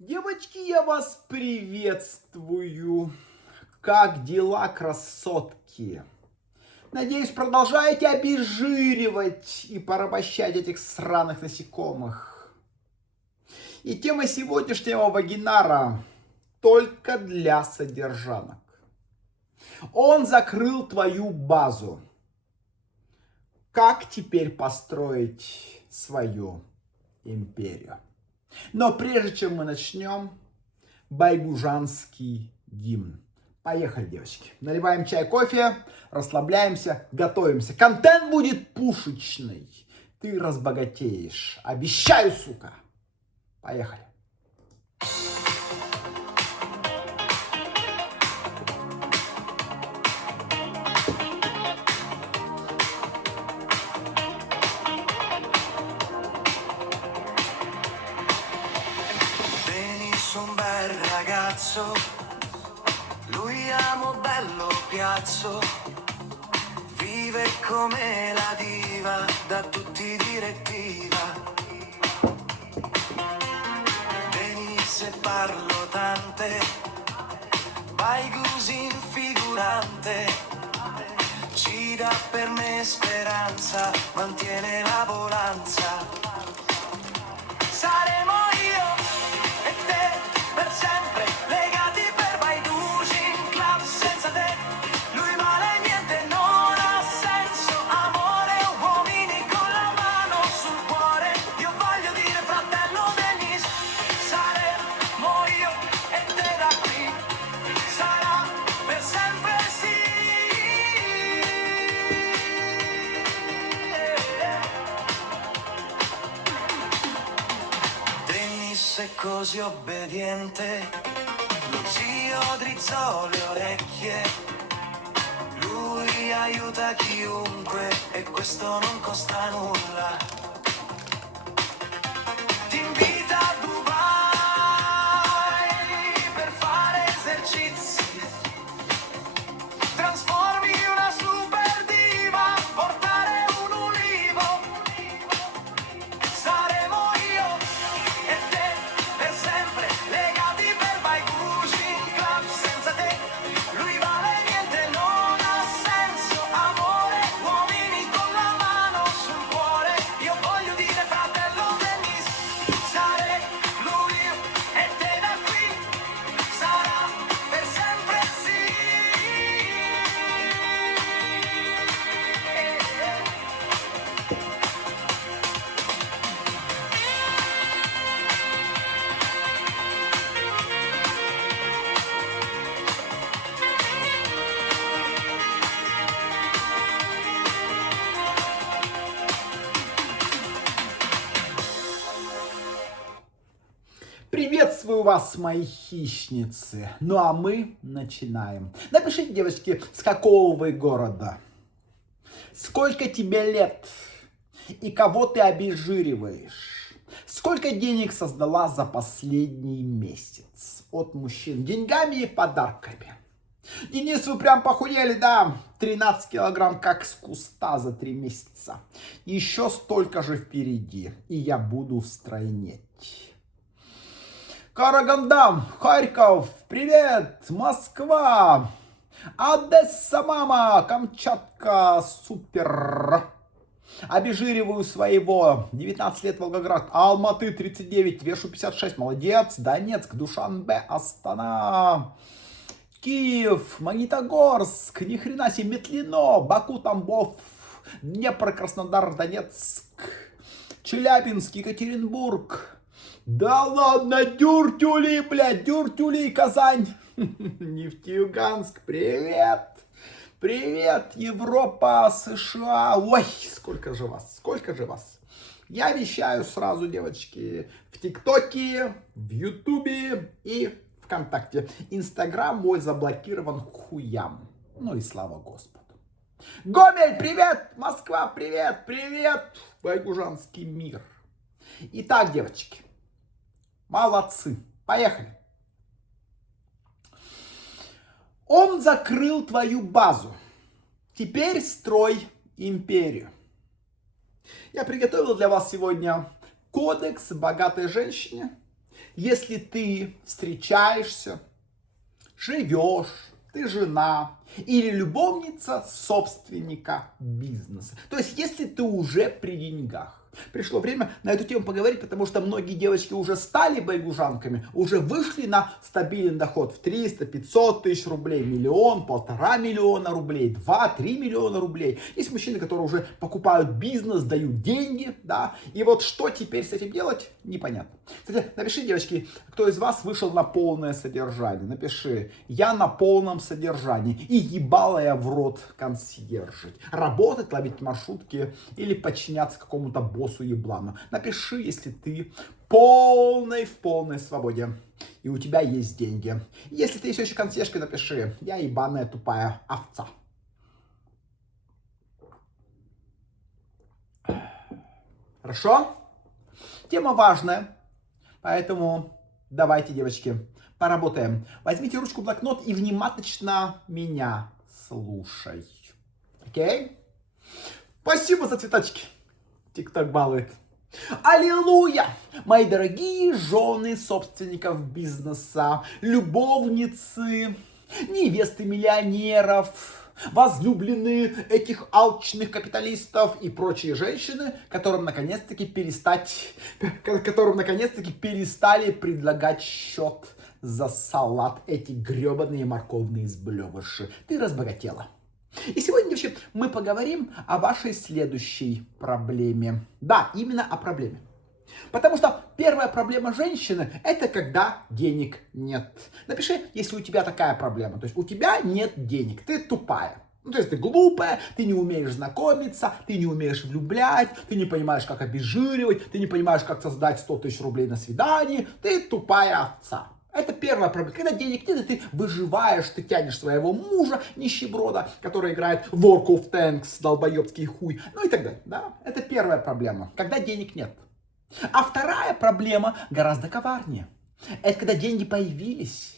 Девочки, я вас приветствую. Как дела, красотки? Надеюсь, продолжаете обезжиривать и порабощать этих сраных насекомых. И тема сегодняшнего вебинара только для содержанок. Он закрыл твою базу. Как теперь построить свою империю? Но прежде чем мы начнем, байгужанский гимн. Поехали, девочки. Наливаем чай, кофе, расслабляемся, готовимся. Контент будет пушечный. Ты разбогатеешь. Обещаю, сука. Поехали. Un bel ragazzo, lui amo bello piazzo, vive come la diva, da tutti direttiva. Venisse parlo tante, vai così infigurante, ci dà per me speranza, mantiene la volanza. Saremo io e te per sempre, legati per By Dugin Club. Senza te lui vale niente, non ha senso. Amore, uomini con la mano sul cuore. Io voglio dire fratello Denis. Saremo io e te da qui, sarà per sempre sì. È così obbediente, lo zio drizzò le orecchie, lui aiuta chiunque e questo non costa nulla. Ti invita a Dubai per fare esercizi, trasformi una super diva, portare un ulivo. Saremo io e te per sempre, legati per By Dugin Club. Senza te lui vale niente, non ha senso. Amore, uomini con la mano sul cuore. Io voglio dire fratello Denis. Saremo io e te da qui, sarà per sempre sì. Приветствую вас, мои хищницы. Ну а мы начинаем. Напишите, девочки, с какого вы города? Сколько тебе лет? И кого ты обезжириваешь? Сколько денег создала за последний месяц от мужчин? Деньгами и подарками. Денис, вы прям похудели, да? 13 килограмм как с куста за 3 месяца. Еще столько же впереди. И я буду стройнеть. Караганда, Харьков, привет, Москва, Одесса, мама, Камчатка, супер. Обезжириваю своего, 19 лет, Волгоград, Алматы, 39, вешу 56, молодец, Донецк, Душанбе, Астана, Киев, Магнитогорск, ни хрена себе, Метлино, Баку, Тамбов, Днепр, Краснодар, Донецк, Челябинск, Екатеринбург. Да ладно, Дюртюли, блядь, Дюртюли, Казань, Нефтеюганск, привет, привет, Европа, США, ой, сколько же вас, сколько же вас. Я вещаю сразу, девочки, в ТикТоке, в Ютубе и ВКонтакте. Инстаграм мой заблокирован к хуям, ну и слава Господу. Гомель, привет, Москва, привет, привет, байгужанский мир. Итак, девочки. Молодцы. Поехали. Он закрыл твою базу. Теперь строй империю. Я приготовил для вас сегодня кодекс богатой женщине. Если ты встречаешься, живешь, ты жена или любовница собственника бизнеса. То есть, если ты уже при деньгах. Пришло время на эту тему поговорить, потому что многие девочки уже стали байгужанками, уже вышли на стабильный доход в 300-500 тысяч рублей, миллион, 1,5 миллиона рублей, 2-3 миллиона рублей. Есть мужчины, которые уже покупают бизнес, дают деньги, да, и вот что теперь с этим делать, непонятно. Кстати, напиши, девочки, кто из вас вышел на полное содержание, напиши, я на полном содержании, и ебала я в рот консьержить, работать, ловить маршрутки или подчиняться какому-то боссу еблану. Напиши, если ты в полной свободе и у тебя есть деньги. Если ты еще консьержкой, напиши, я ебаная тупая овца. Хорошо? Тема важная, поэтому давайте, девочки, поработаем. Возьмите ручку, блокнот и внимательно меня слушай. Окей? Спасибо за цветочки. ТикТок балует. Аллилуйя! Мои дорогие жены собственников бизнеса, любовницы, невесты миллионеров, возлюбленные этих алчных капиталистов и прочие женщины, которым наконец-таки перестали предлагать счет за салат эти гребаные морковные сблевыши. Ты разбогатела. И сегодня, девочки, мы поговорим о вашей следующей проблеме. Да, именно о проблеме. Потому что первая проблема женщины – это когда денег нет. Напиши, если у тебя такая проблема. То есть у тебя нет денег, ты тупая. Ну, то есть ты глупая, ты не умеешь знакомиться, ты не умеешь влюблять, ты не понимаешь, как обезжиривать, ты не понимаешь, как создать 100 тысяч рублей на свидании. Ты тупая овца. Это первая проблема. Когда денег нет, ты выживаешь, ты тянешь своего мужа, нищеброда, который играет в World of Tanks, долбоебский хуй, ну и так далее. Да? Это первая проблема, когда денег нет. А вторая проблема гораздо коварнее. Это когда деньги появились,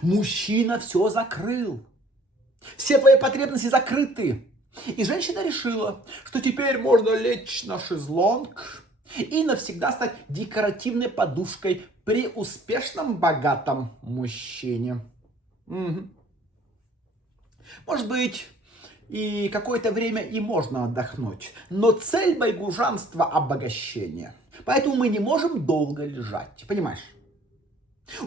мужчина все закрыл, все твои потребности закрыты. И женщина решила, что теперь можно лечь на шезлонг и навсегда стать декоративной подушкой при успешном, богатом мужчине. Угу. Может быть, и какое-то время и можно отдохнуть. Но цель байгужанства – обогащение. Поэтому мы не можем долго лежать. Понимаешь?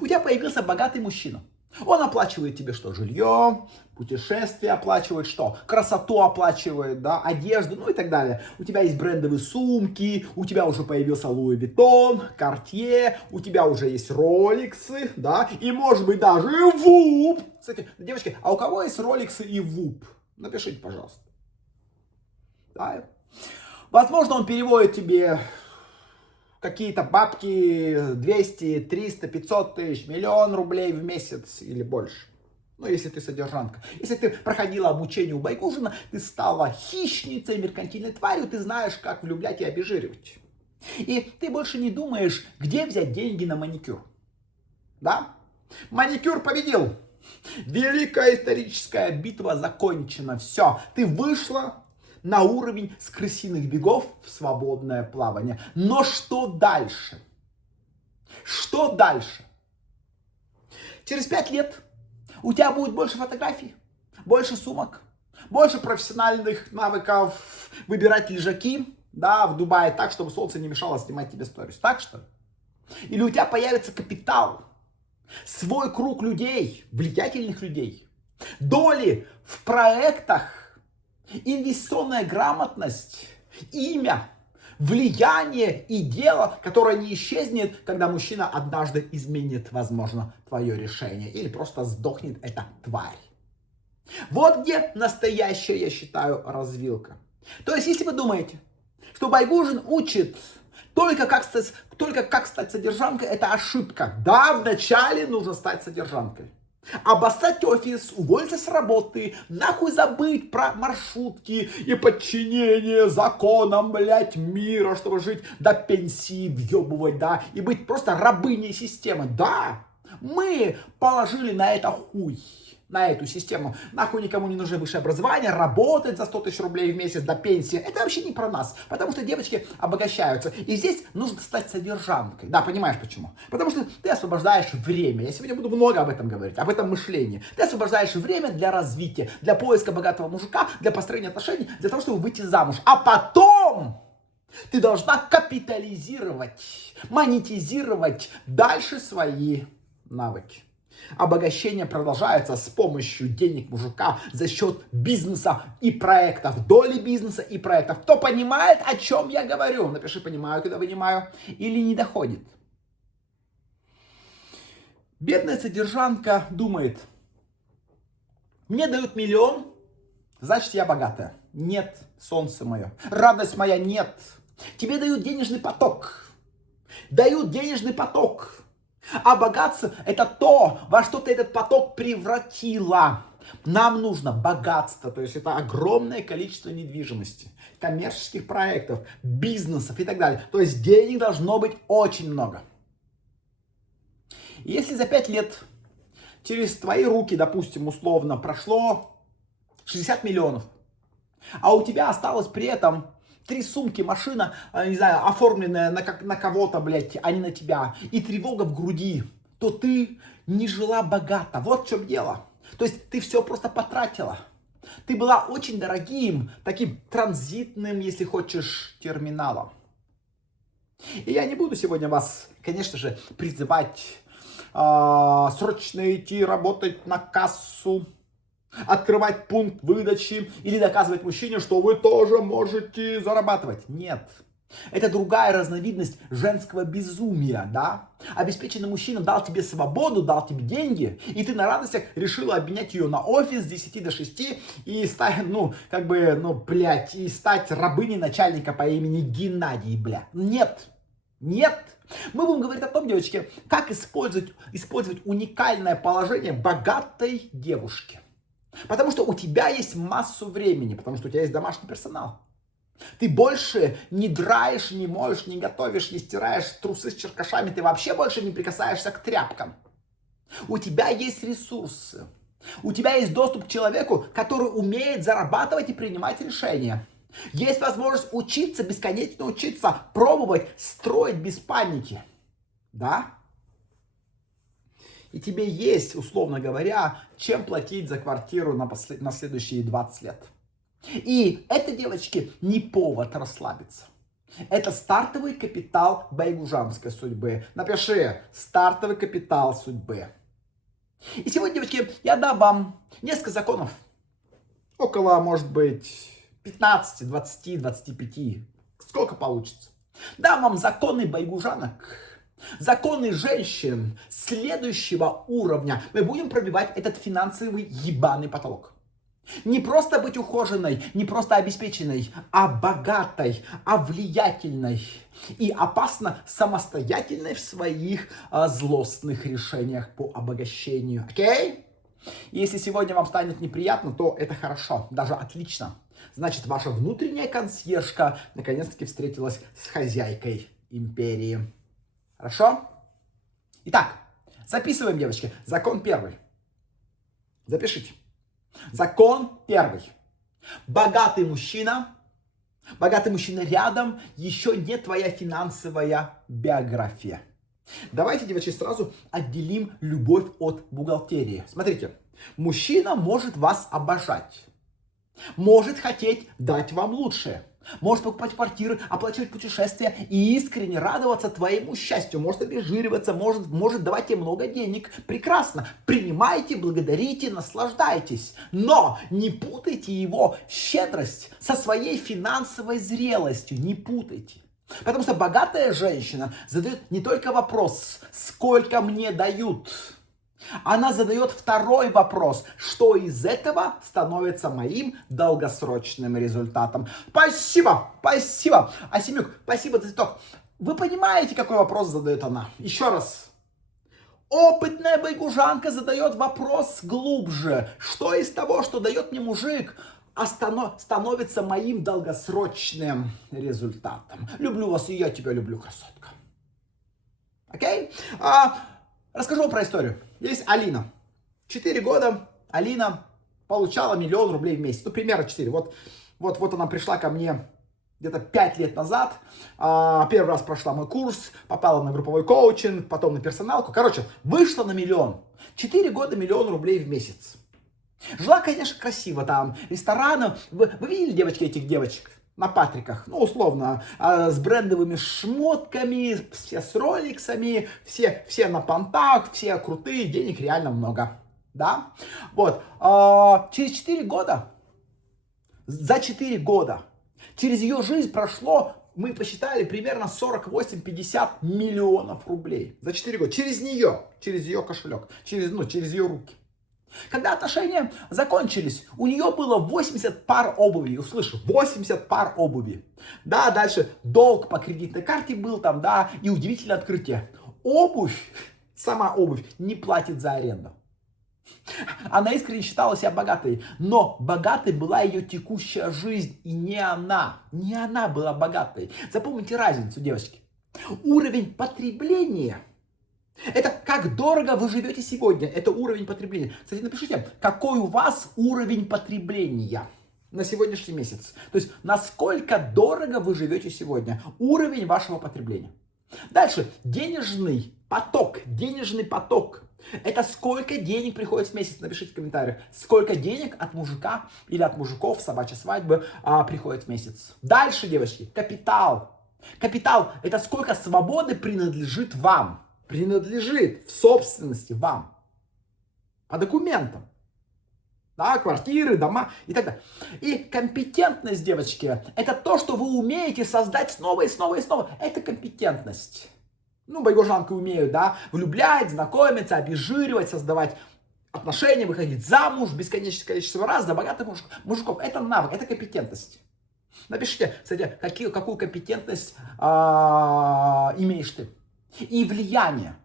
У тебя появился богатый мужчина. Он оплачивает тебе что? Жилье, путешествия оплачивает что? Красоту оплачивает, да, одежду, ну и так далее. У тебя есть брендовые сумки, у тебя уже появился Луи Виттон, Картье, у тебя уже есть Роликсы, да, и может быть даже и ВУП. Кстати, девочки, а у кого есть Роликсы и ВУП? Напишите, пожалуйста. Да. Возможно, он переводит тебе какие-то бабки 200, 300, 500 тысяч, миллион рублей в месяц или больше. Ну, если ты содержанка. Если ты проходила обучение у Байгужина, ты стала хищницей, меркантильной тварью, ты знаешь, как влюблять и обезжиривать. И ты больше не думаешь, где взять деньги на маникюр. Да? Маникюр победил. Великая историческая битва закончена. Все, ты вышла на уровень с крысиных бегов в свободное плавание. Но что дальше? Что дальше? Через 5 лет у тебя будет больше фотографий, больше сумок, больше профессиональных навыков выбирать лежаки, да, в Дубае так, чтобы солнце не мешало снимать тебе сторис. Так что? Или у тебя появится капитал, свой круг людей, влиятельных людей, доли в проектах, инвестиционная грамотность, имя, влияние и дело, которое не исчезнет, когда мужчина однажды изменит, возможно, твое решение. Или просто сдохнет эта тварь. Вот где настоящая, я считаю, развилка. То есть, если вы думаете, что Байгужин учит только как стать содержанкой, это ошибка. Да, вначале нужно стать содержанкой. Обоссать офис, уволиться с работы, нахуй забыть про маршрутки и подчинение законам, блять, мира, чтобы жить до пенсии, въебывать, да, и быть просто рабыней системы. Да, мы положили на это хуй. на эту систему. Нахуй никому не нужно высшее образование, работать за 100 тысяч рублей в месяц до пенсии. Это вообще не про нас, потому что девочки обогащаются. И здесь нужно стать содержанкой. Да, понимаешь почему? Потому что ты освобождаешь время. Я сегодня буду много об этом говорить, об этом мышлении. Ты освобождаешь время для развития, для поиска богатого мужика, для построения отношений, для того, чтобы выйти замуж. А потом ты должна капитализировать, монетизировать дальше свои навыки. Обогащение продолжается с помощью денег мужика за счет бизнеса и проектов, доли бизнеса и проектов. Кто понимает, о чем я говорю? Напиши «понимаю», когда понимаю, или не доходит. Бедная содержанка думает: мне дают 1 000 000, значит я богатая. Нет, солнце мое, радость моя, нет. Тебе дают денежный поток. Дают денежный поток. А богатство — это то, во что ты этот поток превратила. Нам нужно богатство, то есть это огромное количество недвижимости, коммерческих проектов, бизнесов и так далее. То есть денег должно быть очень много. И если за 5 лет через твои руки, допустим, условно, прошло 60 миллионов, а у тебя осталось при этом 3 сумки, машина, не знаю, оформленная на кого-то, блядь, а не на тебя, и тревога в груди, то ты не жила богато. Вот в чем дело. То есть ты все просто потратила. Ты была очень дорогим, таким транзитным, если хочешь, терминалом. И я не буду сегодня вас, конечно же, призывать срочно идти работать на кассу, открывать пункт выдачи или доказывать мужчине, что вы тоже можете зарабатывать. Нет. Это другая разновидность женского безумия, да? Обеспеченный мужчина дал тебе свободу, дал тебе деньги, и ты на радостях решила обменять ее на офис с 10 до 6 и стать, и стать рабыней начальника по имени Геннадий, бля. Нет. Нет. Мы будем говорить о том, девочки, как использовать уникальное положение богатой девушки. Потому что у тебя есть массу времени, потому что у тебя есть домашний персонал. Ты больше не драешь, не моешь, не готовишь, не стираешь трусы с черкашами, ты вообще больше не прикасаешься к тряпкам. У тебя есть ресурсы. У тебя есть доступ к человеку, который умеет зарабатывать и принимать решения. Есть возможность учиться, бесконечно учиться, пробовать, строить без паники. Да? И тебе есть, условно говоря, чем платить за квартиру на следующие 20 лет. И это, девочки, не повод расслабиться. Это стартовый капитал байгужанской судьбы. Напиши: стартовый капитал судьбы. И сегодня, девочки, я дам вам несколько законов. Около, может быть, 15, 20, 25. Сколько получится. Дам вам законы байгужанок. Законы женщин следующего уровня. Мы будем пробивать этот финансовый ебаный потолок. Не просто быть ухоженной, не просто обеспеченной, а богатой, а влиятельной и опасно самостоятельной в своих злостных решениях по обогащению. Окей? Если сегодня вам станет неприятно, то это хорошо, даже отлично. Значит, ваша внутренняя консьержка наконец-таки встретилась с хозяйкой империи. Хорошо? Итак, записываем, девочки. Закон 1. Запишите. Закон 1. Богатый мужчина рядом, еще не твоя финансовая биография. Давайте, девочки, сразу отделим любовь от бухгалтерии. Смотрите, мужчина может вас обожать, может хотеть дать вам лучшее. Может покупать квартиры, оплачивать путешествия и искренне радоваться твоему счастью. Может обезжириваться, может давать тебе много денег. Прекрасно. Принимайте, благодарите, наслаждайтесь. Но не путайте его щедрость со своей финансовой зрелостью. Не путайте. Потому что богатая женщина задает не только вопрос, сколько мне дают. Она задает второй вопрос, что из этого становится моим долгосрочным результатом. Спасибо, спасибо. Асимюк, спасибо за цветок. Вы понимаете, какой вопрос задает она? Еще раз. Опытная байгужанка задает вопрос глубже. Что из того, что дает мне мужик, становится моим долгосрочным результатом? Люблю вас, и я тебя люблю, красотка. Окей? Расскажу вам про историю. Есть Алина. 4 года Алина получала 1 000 000 рублей в месяц. Ну, примерно 4. Вот она пришла ко мне где-то 5 лет назад. Первый раз прошла мой курс, попала на групповой коучинг, потом на персоналку. Короче, вышла на 1 000 000. 4 года 1 000 000 рублей в месяц. Жила, конечно, красиво там. Рестораны. Вы видели, девочки, этих девочек? На Патриках, ну, условно, с брендовыми шмотками, все с роликсами, все на понтах, все крутые, денег реально много, да, вот, через 4 года, за 4 года, через ее жизнь прошло, мы посчитали, примерно 48-50 миллионов рублей, за 4 года, через ее кошелек, через ее руки. Когда отношения закончились, у нее было 80 пар обуви, услышь, 80 пар обуви. Да, дальше долг по кредитной карте был там, да, и удивительное открытие. Сама обувь не платит за аренду. Она искренне считала себя богатой, но богатой была ее текущая жизнь, и не она была богатой. Запомните разницу, девочки. Уровень потребления — это как дорого вы живете сегодня. Это уровень потребления. Кстати, напишите, какой у вас уровень потребления на сегодняшний месяц. То есть, насколько дорого вы живете сегодня. Уровень вашего потребления. Дальше. Денежный поток. Это сколько денег приходит в месяц. Напишите в комментариях. Сколько денег от мужика или от мужиков собачьей свадьбы приходит в месяц. Дальше, девочки. Капитал. Капитал — это сколько свободы принадлежит вам. Принадлежит в собственности вам. По документам. Да, квартиры, дома и так далее. И компетентность, девочки, это то, что вы умеете создать снова и снова и снова. Это компетентность. Ну, байгожанки умеют, да, влюблять, знакомиться, обезжиривать, создавать отношения, выходить замуж бесконечное количество раз за богатых мужиков. Это навык, это компетентность. Напишите, кстати, какую компетентность имеешь ты. И влияние.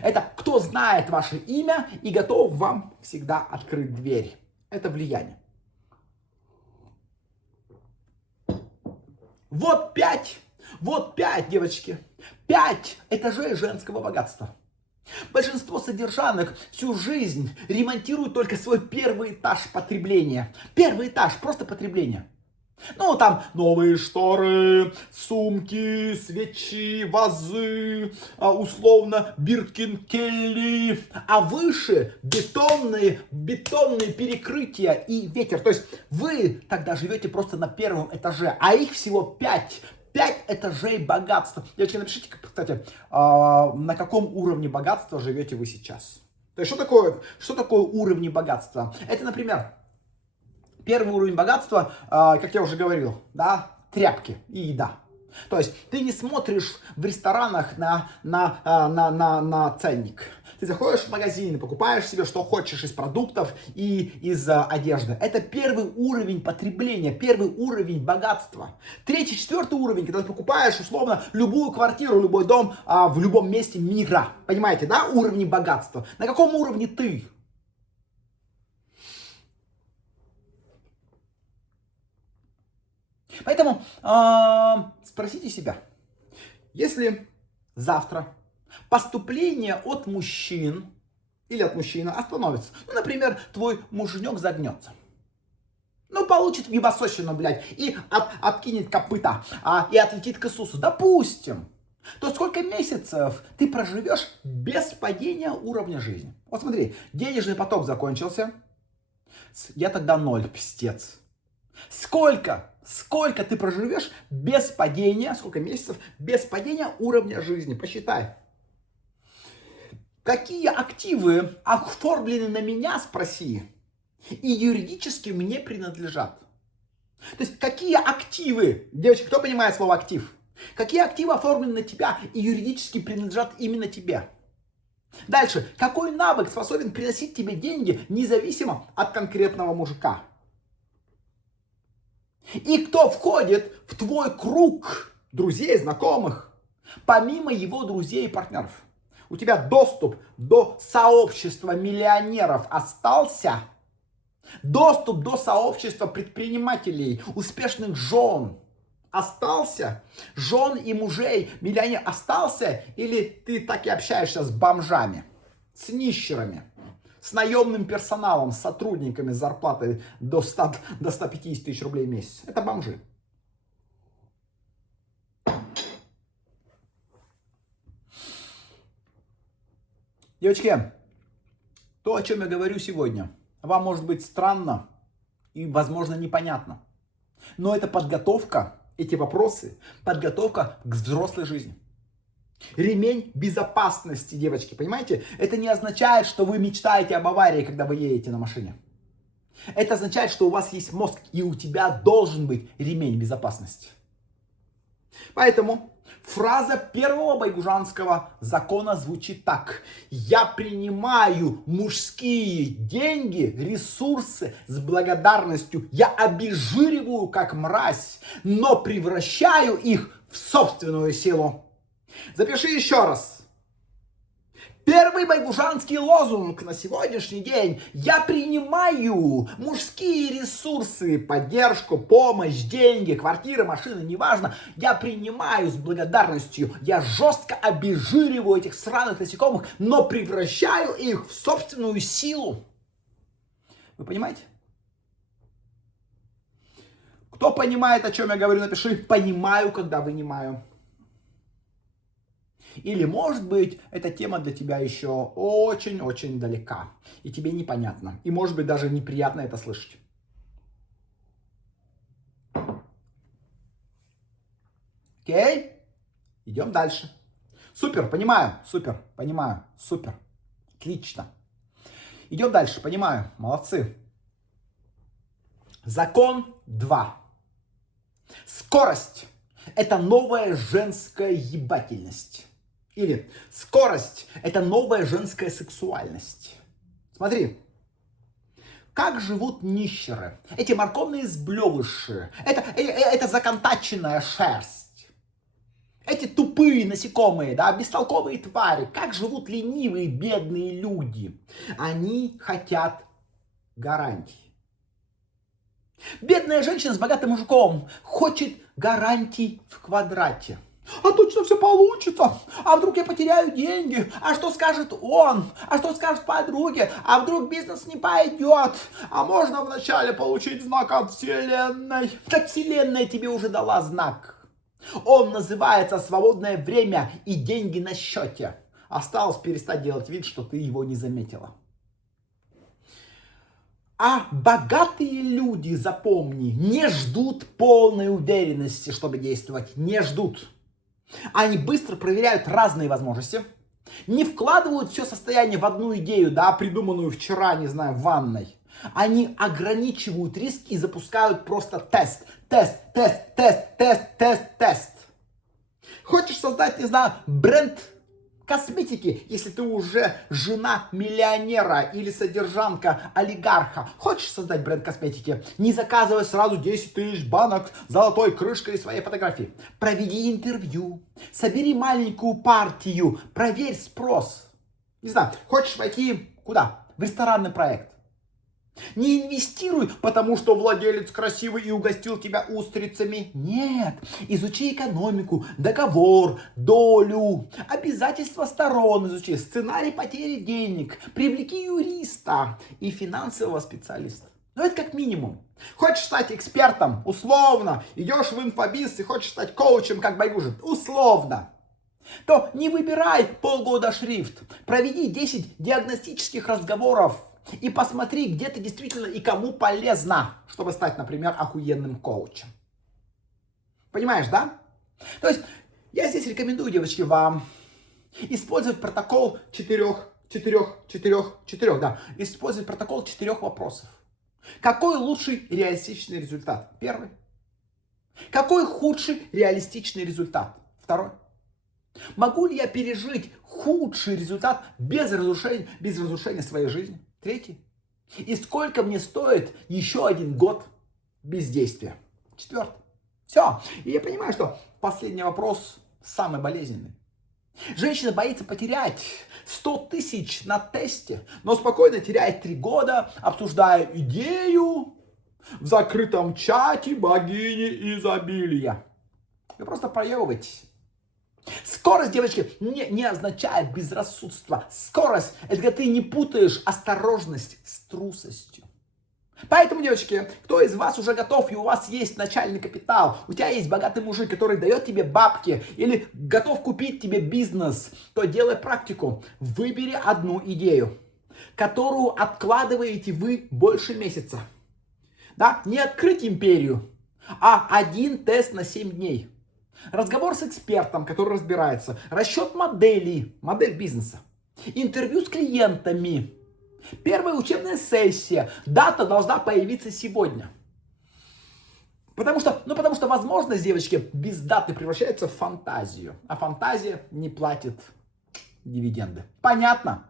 Это кто знает ваше имя и готов вам всегда открыть дверь. Это влияние. Вот 5, девочки. 5 этажей женского богатства. Большинство содержанок всю жизнь ремонтируют только свой первый этаж потребления. Первый этаж, просто потребление. Ну, там новые шторы, сумки, свечи, вазы, условно, Биркин Келли. А выше бетонные перекрытия и ветер. То есть вы тогда живете просто на первом этаже, а их всего 5. 5 этажей богатства. Девочки, напишите, кстати, на каком уровне богатства живете вы сейчас. То есть, что такое уровни богатства? Это, например, первый уровень богатства, как я уже говорил, да, тряпки и еда. То есть ты не смотришь в ресторанах на ценник. Ты заходишь в магазин, покупаешь себе, что хочешь из продуктов и из одежды. Это первый уровень потребления, первый уровень богатства. 3-й, 4-й уровень, когда ты покупаешь, условно, любую квартиру, любой дом в любом месте мира. Понимаете, да, уровни богатства. На каком уровне ты? Поэтому спросите себя, если завтра поступление от мужчин или от мужчины остановится, ну, например, твой муженек загнется, ну, получит ебасосину, блядь, и откинет копыта, и отлетит к Иисусу, допустим, то сколько месяцев ты проживешь без падения уровня жизни? Вот смотри, денежный поток закончился, я тогда 0, пиздец. Сколько ты проживешь без падения, сколько месяцев без падения уровня жизни? Посчитай. Какие активы оформлены на меня, спроси, и юридически мне принадлежат? То есть, какие активы, девочки, кто понимает слово актив? Какие активы оформлены на тебя и юридически принадлежат именно тебе? Дальше, какой навык способен приносить тебе деньги, независимо от конкретного мужика? И кто входит в твой круг друзей, знакомых, помимо его друзей и партнеров? У тебя доступ до сообщества миллионеров остался? Доступ до сообщества предпринимателей, успешных жен остался? Жен и мужей миллионеров остался? Или ты так и общаешься с бомжами, с нищерами, с наемным персоналом, с сотрудниками с зарплатой до 150 тысяч рублей в месяц. Это бомжи. Девочки, то, о чем я говорю сегодня, вам может быть странно и, возможно, непонятно. Но это подготовка, эти вопросы, подготовка к взрослой жизни. Ремень безопасности, девочки, понимаете? Это не означает, что вы мечтаете об аварии, когда вы едете на машине. Это означает, что у вас есть мозг, и у тебя должен быть ремень безопасности. Поэтому фраза первого байгужанского закона звучит так. Я принимаю мужские деньги, ресурсы с благодарностью. Я обезжириваю как мразь, но превращаю их в собственную силу. Запиши еще раз. Первый байгужанский лозунг на сегодняшний день. Я принимаю мужские ресурсы, поддержку, помощь, деньги, квартиры, машины, неважно. Я принимаю с благодарностью. Я жестко обезжириваю этих сраных насекомых, но превращаю их в собственную силу. Вы понимаете? Кто понимает, о чем я говорю, напиши «понимаю, когда вынимаю». Или, может быть, эта тема для тебя еще очень-очень далека, и тебе непонятно, и, может быть, даже неприятно это слышать. Окей? Идем дальше. Супер, понимаю, супер, понимаю, супер. Отлично. Идем дальше, понимаю, молодцы. Закон 2. Скорость – это новая женская ебательность. Или скорость – это новая женская сексуальность. Смотри, как живут нищеры, эти морковные сблевыши, это законтаченная шерсть, эти тупые насекомые, да, бестолковые твари, как живут ленивые бедные люди. Они хотят гарантий. Бедная женщина с богатым мужиком хочет гарантий в квадрате. А точно все получится? А вдруг я потеряю деньги? А что скажет он? А что скажут подруги? А вдруг бизнес не пойдет? А можно вначале получить знак от Вселенной? Так Вселенная тебе уже дала знак. Он называется свободное время и деньги на счете. Осталось перестать делать вид, что ты его не заметила. А богатые люди, запомни, не ждут полной уверенности, чтобы действовать. Не ждут. Они быстро проверяют разные возможности, не вкладывают все состояние в одну идею, да, придуманную вчера, не знаю, в ванной. Они ограничивают риск и запускают просто тест. Хочешь создать, не знаю, бренд косметики, если ты уже жена миллионера или содержанка олигарха. Хочешь создать бренд косметики? Не заказывай сразу 10 тысяч банок с золотой крышкой своей фотографии. Проведи интервью, собери маленькую партию, проверь спрос. Не знаю, хочешь войти куда? В ресторанный проект. Не инвестируй, потому что владелец красивый и угостил тебя устрицами. Нет, изучи экономику, договор, долю, обязательства сторон изучи, сценарий потери денег, привлеки юриста и финансового специалиста. Ну это как минимум. Хочешь стать экспертом? Условно. Идешь в инфобиз и хочешь стать коучем, как Байгужин? Условно. То не выбирай полгода шрифт. Проведи 10 диагностических разговоров. И посмотри, где ты действительно и кому полезно, чтобы стать, например, охуенным коучем. Понимаешь, да? То есть, я здесь рекомендую, девочки, вам использовать протокол 4, да. Использовать протокол 4 вопросов. Какой лучший реалистичный результат? Первый. Какой худший реалистичный результат? Второй. Могу ли я пережить худший результат без разрушения своей жизни? Третий. И сколько мне стоит еще 1 год бездействия? 4. Все. И я понимаю, что последний вопрос самый болезненный. Женщина боится потерять 100 тысяч на тесте, но спокойно теряет 3 года, обсуждая идею в закрытом чате богини изобилия. Вы просто проебываетесь. Скорость, девочки, не означает безрассудство. Скорость — это когда ты не путаешь осторожность с трусостью. Поэтому, девочки, кто из вас уже готов, и у вас есть начальный капитал, у тебя есть богатый мужик, который дает тебе бабки, или готов купить тебе бизнес, то делай практику. Выбери одну идею, которую откладываете вы больше месяца. Да? Не открыть империю, а один тест на 7 дней. Разговор с экспертом, который разбирается. Расчет моделей, модель бизнеса. Интервью с клиентами. Первая учебная сессия. Дата должна появиться сегодня. Потому что возможность, девочки, без даты превращается в фантазию. А фантазия не платит дивиденды. Понятно?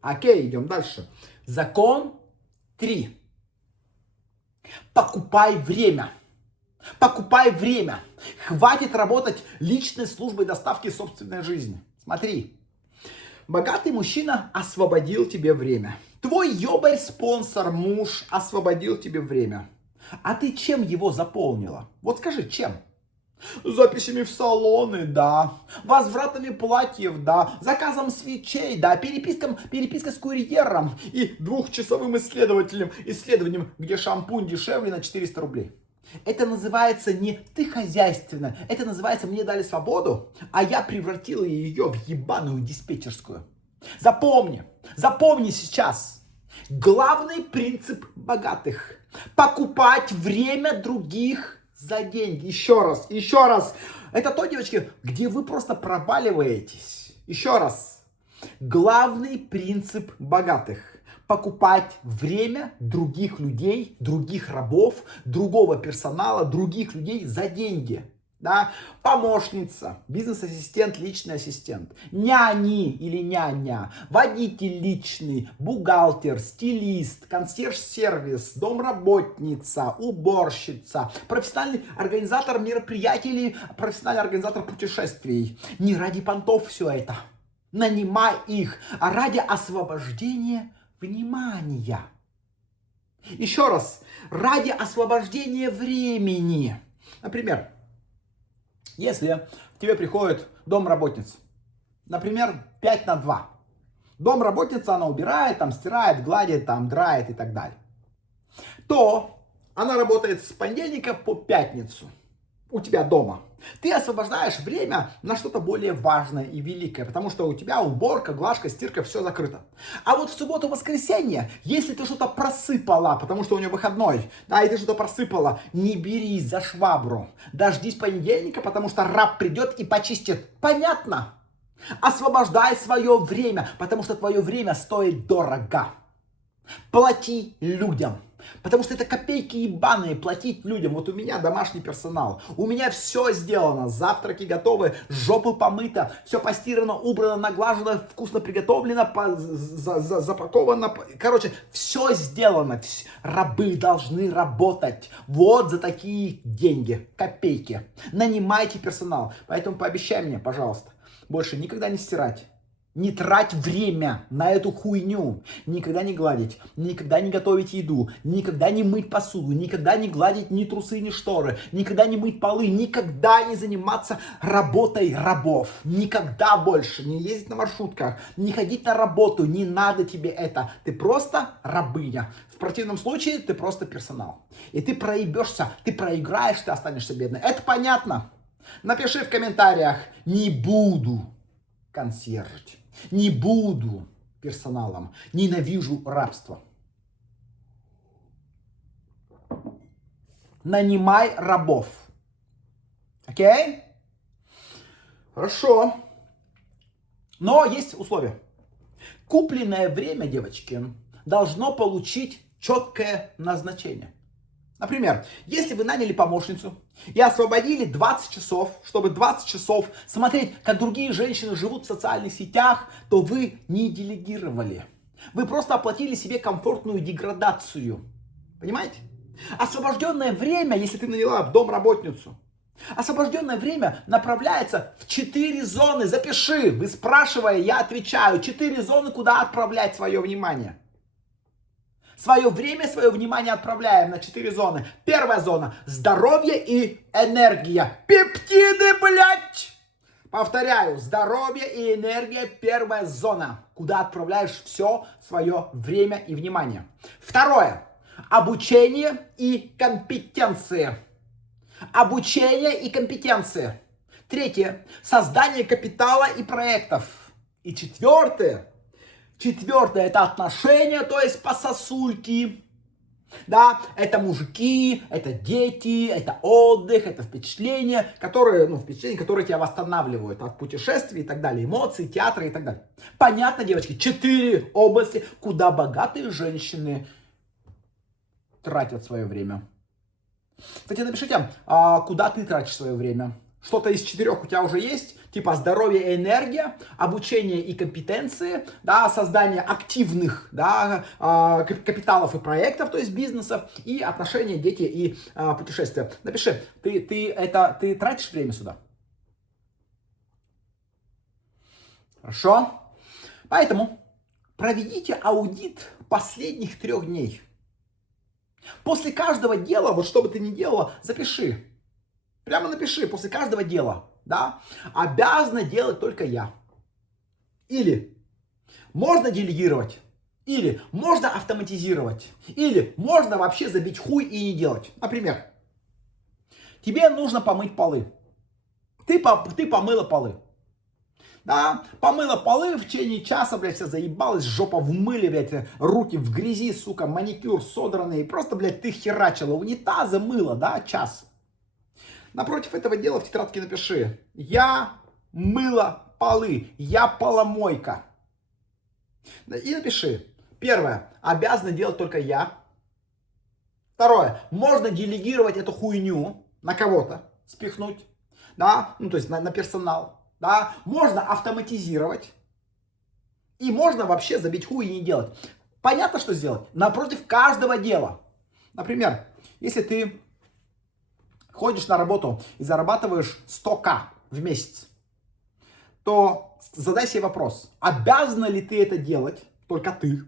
Окей, идем дальше. Закон 3. Покупай время. Покупай время. Хватит работать личной службой доставки собственной жизни. Смотри. Богатый мужчина освободил тебе время. Твой ёбарь-спонсор, муж освободил тебе время. А ты чем его заполнила? Вот скажи, чем? Записями в салоны, да. Возвратами платьев, да. Заказом свечей, да. Перепиской с курьером. И 2-часовым исследованием, где шампунь дешевле на 400 рублей. Это называется не ты хозяйственная, это называется мне дали свободу, а я превратила ее в ебаную диспетчерскую. Запомни сейчас. Главный принцип богатых. Покупать время других за деньги. Еще раз. Это то, девочки, где вы просто проваливаетесь. Еще раз. Главный принцип богатых. Покупать время других людей, других рабов, другого персонала, других людей за деньги. Да? Помощница, бизнес-ассистент, личный ассистент, няни или няня, водитель личный, бухгалтер, стилист, консьерж-сервис, домработница, уборщица, профессиональный организатор мероприятий или профессиональный организатор путешествий. Не ради понтов все это. Нанимай их, а ради освобождения внимания. Еще раз, ради освобождения времени. Например, если к тебе приходит домработница, например, 5/2. Домработница, она убирает, там, стирает, гладит, там, драет и так далее. То она работает с понедельника по пятницу у тебя дома. Ты освобождаешь время на что-то более важное и великое, потому что у тебя уборка, глажка, стирка, все закрыто. А вот в субботу-воскресенье, если ты что-то просыпала, потому что у нее выходной, да, и ты что-то просыпала, не берись за швабру. Дождись понедельника, потому что раб придет и почистит. Понятно? Освобождай свое время, потому что твое время стоит дорого. Плати людям. Потому что это копейки ебаные платить людям. Вот у меня домашний персонал. У меня все сделано. Завтраки готовы, жопа помыта, все постирано, убрано, наглажено, вкусно приготовлено, запаковано. Короче, все сделано. Рабы должны работать. Вот за такие деньги. Копейки. Нанимайте персонал. Поэтому пообещай мне, пожалуйста, больше никогда не стирать. Не трать время на эту хуйню. Никогда не гладить, никогда не готовить еду, никогда не мыть посуду, никогда не гладить ни трусы, ни шторы, никогда не мыть полы, никогда не заниматься работой рабов. Никогда больше не ездить на маршрутках, не ходить на работу. Не надо тебе это. Ты просто рабыня. В противном случае ты просто персонал. И ты проебешься, ты проиграешь, ты останешься бедной. Это понятно? Напиши в комментариях: не буду консьержить. Не буду персоналом. Ненавижу рабство. Нанимай рабов. Окей? Хорошо. Но есть условия. Купленное время, девочки, должно получить четкое назначение. Например, если вы наняли помощницу и освободили 20 часов, чтобы 20 часов смотреть, как другие женщины живут в социальных сетях, то вы не делегировали. Вы просто оплатили себе комфортную деградацию. Понимаете? Освобожденное время, если ты наняла домработницу, освобожденное время направляется в 4 зоны. Запиши. Вы спрашивая, я отвечаю. 4 зоны, куда отправлять свое внимание. Свое время, свое внимание отправляем на 4 зоны. Первая зона – здоровье и энергия. Пептиды, блядь! Повторяю, здоровье и энергия – первая зона, куда отправляешь все свое время и внимание. Второе – обучение и компетенции. Обучение и компетенции. Третье – создание капитала и проектов. И четвертое – это отношения, то есть по сосульке. Да, это мужики, это дети, это отдых, это впечатления, которые тебя восстанавливают от путешествий и так далее, эмоций, театра и так далее. Понятно, девочки, 4 области, куда богатые женщины тратят свое время. Кстати, напишите, куда ты тратишь свое время. Что-то из 4 у тебя уже есть, типа здоровье и энергия, обучение и компетенции, да, создание активных, да, капиталов и проектов, то есть бизнесов, и отношения, дети и путешествия. Напиши, ты тратишь время сюда? Хорошо. Поэтому проведите аудит последних 3 дней. После каждого дела, вот что бы ты ни делала, запиши. Прямо напиши, после каждого дела, да, обязана делать только я. Или можно делегировать, или можно автоматизировать, или можно вообще забить хуй и не делать. Например, тебе нужно помыть полы. Ты помыла полы. Да, помыла полы, в течение часа, блядь, вся заебалась, жопа в мыле, блядь, руки в грязи, сука, маникюр содранный, просто, блядь, ты херачила, унитазы мыла, да, час. Напротив этого дела в тетрадке напиши: я мыла полы, я поломойка. И напиши: первое, обязана делать только я. Второе, можно делегировать эту хуйню на кого-то, спихнуть, да, ну то есть на персонал, да, можно автоматизировать. И можно вообще забить хуй и не делать. Понятно, что сделать? Напротив каждого дела. Например, если ты ходишь на работу и зарабатываешь 100 000 в месяц, то задай себе вопрос: обязана ли ты это делать только ты?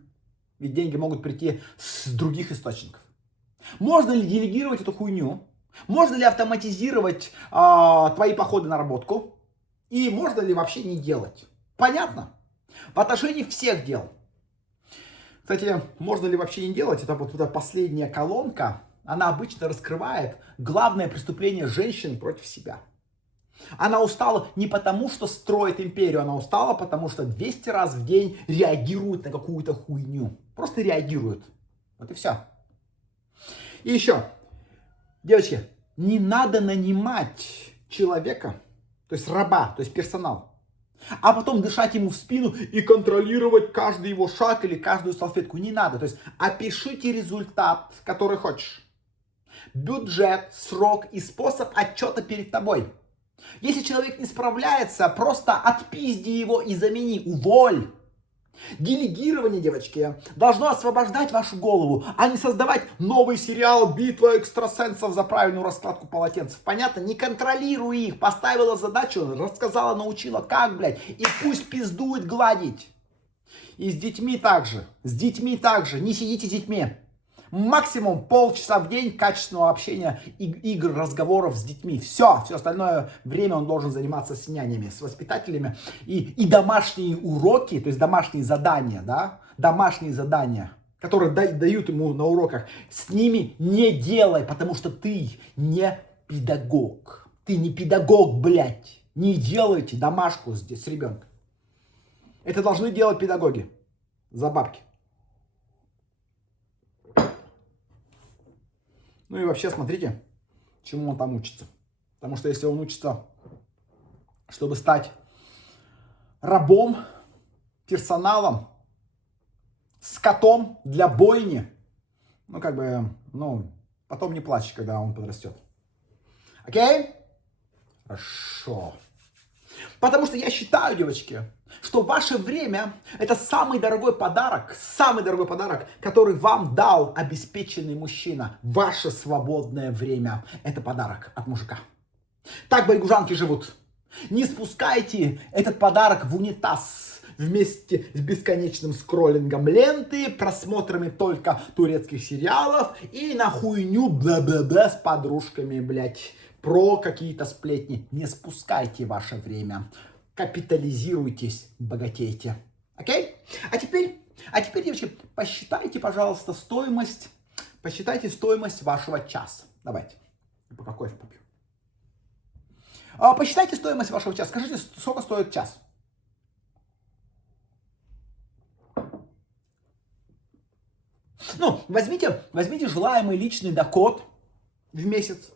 Ведь деньги могут прийти с других источников. Можно ли делегировать эту хуйню? Можно ли автоматизировать твои походы на работку? И можно ли вообще не делать? Понятно? В отношении всех дел. Кстати, можно ли вообще не делать? Это вот эта последняя колонка. Она обычно раскрывает главное преступление женщин против себя. Она устала не потому, что строит империю, она устала, потому что 200 раз в день реагирует на какую-то хуйню. Просто реагирует. Вот и все. И еще, девочки, не надо нанимать человека, то есть раба, то есть персонал, а потом дышать ему в спину и контролировать каждый его шаг или каждую салфетку. Не надо. То есть опишите результат, который хочешь. Бюджет, срок и способ отчета перед тобой. Если человек не справляется, просто отпизди его и замени, уволь. Делегирование, девочки, должно освобождать вашу голову, а не создавать новый сериал «Битва экстрасенсов за правильную раскладку полотенцев». Понятно? Не контролируй их. Поставила задачу, рассказала, научила, как, блядь, и пусть пиздует гладить. И с детьми также. Не сидите с детьми. Максимум полчаса в день качественного общения, игр, разговоров с детьми. Все остальное время он должен заниматься с нянями, с воспитателями. И домашние уроки, то есть домашние задания, да, которые дают ему на уроках, с ними не делай, потому что ты не педагог. Ты не педагог, блядь. Не делайте домашку с ребенком. Это должны делать педагоги за бабки. Ну и вообще смотрите, чему он там учится. Потому что если он учится, чтобы стать рабом, персоналом, скотом для бойни, потом не плачь, когда он подрастет. Окей? Хорошо. Потому что я считаю, девочки, что ваше время – это самый дорогой подарок, который вам дал обеспеченный мужчина. Ваше свободное время – это подарок от мужика. Так байгужанки живут. Не спускайте этот подарок в унитаз вместе с бесконечным скроллингом ленты, просмотрами только турецких сериалов и на хуйню бла-бла-бла с подружками, блядь, про какие-то сплетни. Не спускайте ваше время. Капитализируйтесь, богатейте. Окей? А теперь, девочки, посчитайте, пожалуйста, посчитайте стоимость вашего часа. Давайте. По какой попью? Посчитайте стоимость вашего часа. Скажите, сколько стоит час? Ну, возьмите желаемый личный доход в месяц.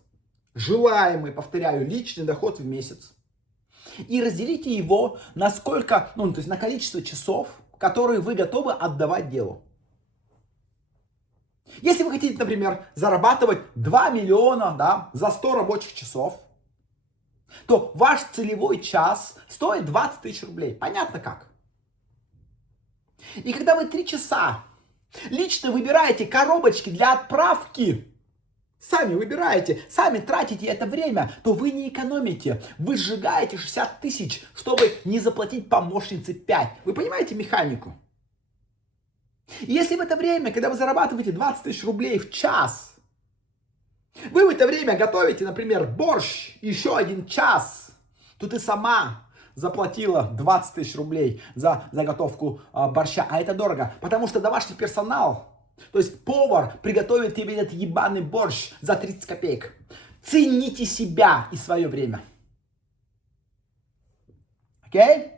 Желаемый, повторяю, личный доход в месяц. И разделите его на сколько, то есть на количество часов, которые вы готовы отдавать делу. Если вы хотите, например, зарабатывать 2 миллиона, да, за 100 рабочих часов, то ваш целевой час стоит 20 тысяч рублей. Понятно как? И когда вы 3 часа лично выбираете коробочки для отправки, сами выбираете, сами тратите это время, то вы не экономите. Вы сжигаете 60 тысяч, чтобы не заплатить помощнице 5. Вы понимаете механику? И если в это время, когда вы зарабатываете 20 тысяч рублей в час, вы в это время готовите, например, борщ еще 1 час, то ты сама заплатила 20 тысяч рублей за заготовку борща. А это дорого, потому что домашний персонал, то есть повар, приготовит тебе этот ебаный борщ за 30 копеек. Цените себя и свое время. Окей?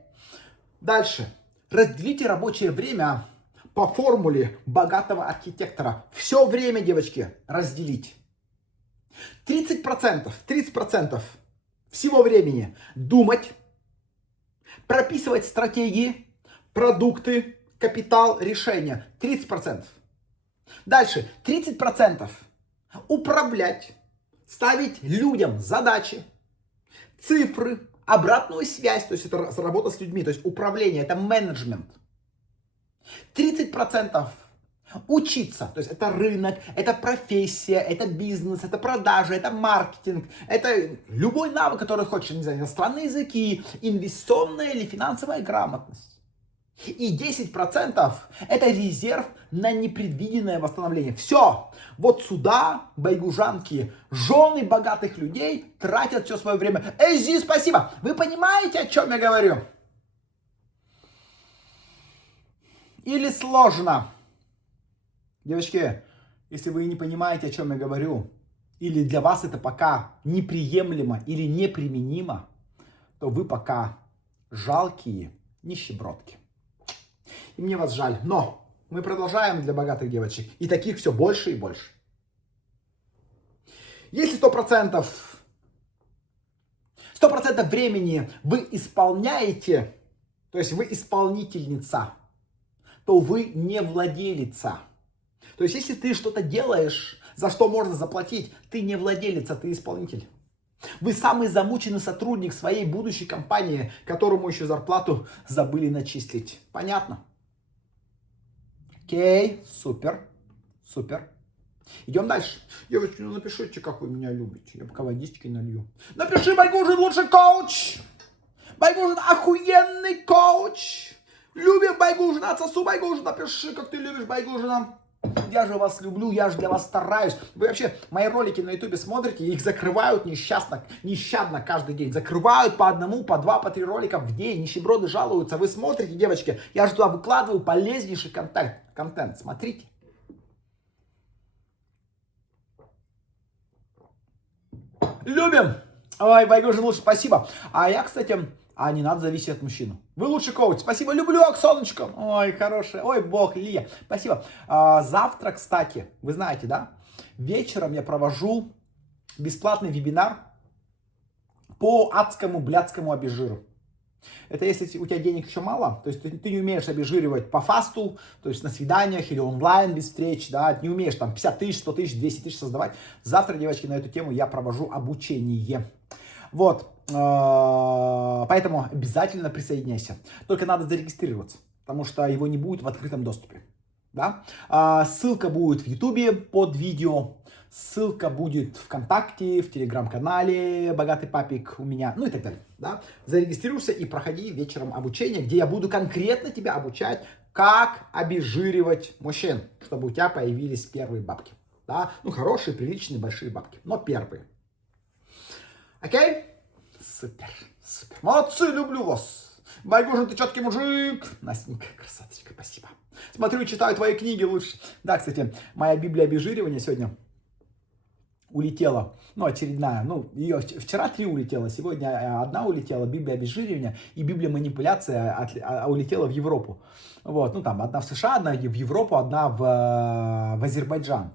Дальше. Разделите рабочее время по формуле богатого архитектора. Все время, девочки, разделить. 30% всего времени думать, прописывать стратегии, продукты, капитал, решения. 30%. Дальше. 30% управлять, ставить людям задачи, цифры, обратную связь, то есть это работа с людьми, то есть управление, это менеджмент. 30% учиться, то есть это рынок, это профессия, это бизнес, это продажи, это маркетинг, это любой навык, который хочешь, не знаю, иностранные языки, инвестиционная или финансовая грамотность. И 10% это резерв на непредвиденное восстановление. Все, вот сюда байгужанки, жены богатых людей тратят все свое время. Зи, спасибо. Вы понимаете, о чем я говорю? Или сложно? Девочки, если вы не понимаете, о чем я говорю, или для вас это пока неприемлемо или неприменимо, то вы пока жалкие нищебродки. И мне вас жаль, но мы продолжаем для богатых девочек, и таких все больше и больше. Если 100% времени вы исполняете, то есть вы исполнительница, то вы не владелица. То есть, если ты что-то делаешь, за что можно заплатить, ты не владелица, ты исполнитель. Вы самый замученный сотрудник своей будущей компании, которому еще зарплату забыли начислить. Понятно? Окей, супер, супер. Идем дальше. Девочки, ну напишите, как вы меня любите. Я пока водички налью. Напиши, Байгужин лучший коуч. Байгужин охуенный коуч. Любим Байгужина, отсосу Байгужина. Напиши, как ты любишь Байгужина. Я же вас люблю, я же для вас стараюсь. Вы вообще мои ролики на ютубе смотрите, их закрывают нещадно каждый день. Закрывают по 1, по 2, по 3 ролика в день. Нищеброды жалуются. Вы смотрите, девочки, я же туда выкладываю полезнейший контент. Смотрите. Любим. Ой, Байгужин лучше, спасибо. А я, кстати, не надо зависеть от мужчины. Вы лучший коуч. Спасибо, люблю, Оксаночка. Ой, хорошая. Ой, бог, Лия. Спасибо. Завтра, кстати, вы знаете, да? Вечером я провожу бесплатный вебинар по адскому блядскому обезжиру. Это если у тебя денег еще мало, то есть ты не умеешь обезжиривать по фасту, то есть на свиданиях или онлайн без встреч, да, не умеешь там 50 тысяч, 100 тысяч, 200 тысяч создавать. Завтра, девочки, на эту тему я провожу обучение. Вот, поэтому обязательно присоединяйся. Только надо зарегистрироваться, потому что его не будет в открытом доступе. Да? Ссылка будет в Ютубе под видео, ссылка будет ВКонтакте, в Телеграм-канале «Богатый папик» у меня, ну и так далее. Да? Зарегистрируйся и проходи вечером обучение, где я буду конкретно тебя обучать, как обезжиривать мужчин, чтобы у тебя появились первые бабки. Да? Ну, хорошие, приличные, большие бабки, но первые. Окей? Супер, супер. Молодцы, люблю вас. Байгужин, ты четкий мужик. Настенька, красоточка, спасибо. Смотрю, читаю твои книги лучше. Да, кстати, моя Библия обезжиривания сегодня улетела. Ну, очередная. Ну, ее вчера 3 улетела, сегодня 1 улетела. Библия обезжиривания и Библия манипуляция улетела в Европу. Вот, ну там 1 в США, 1 в Европу, 1 в Азербайджан.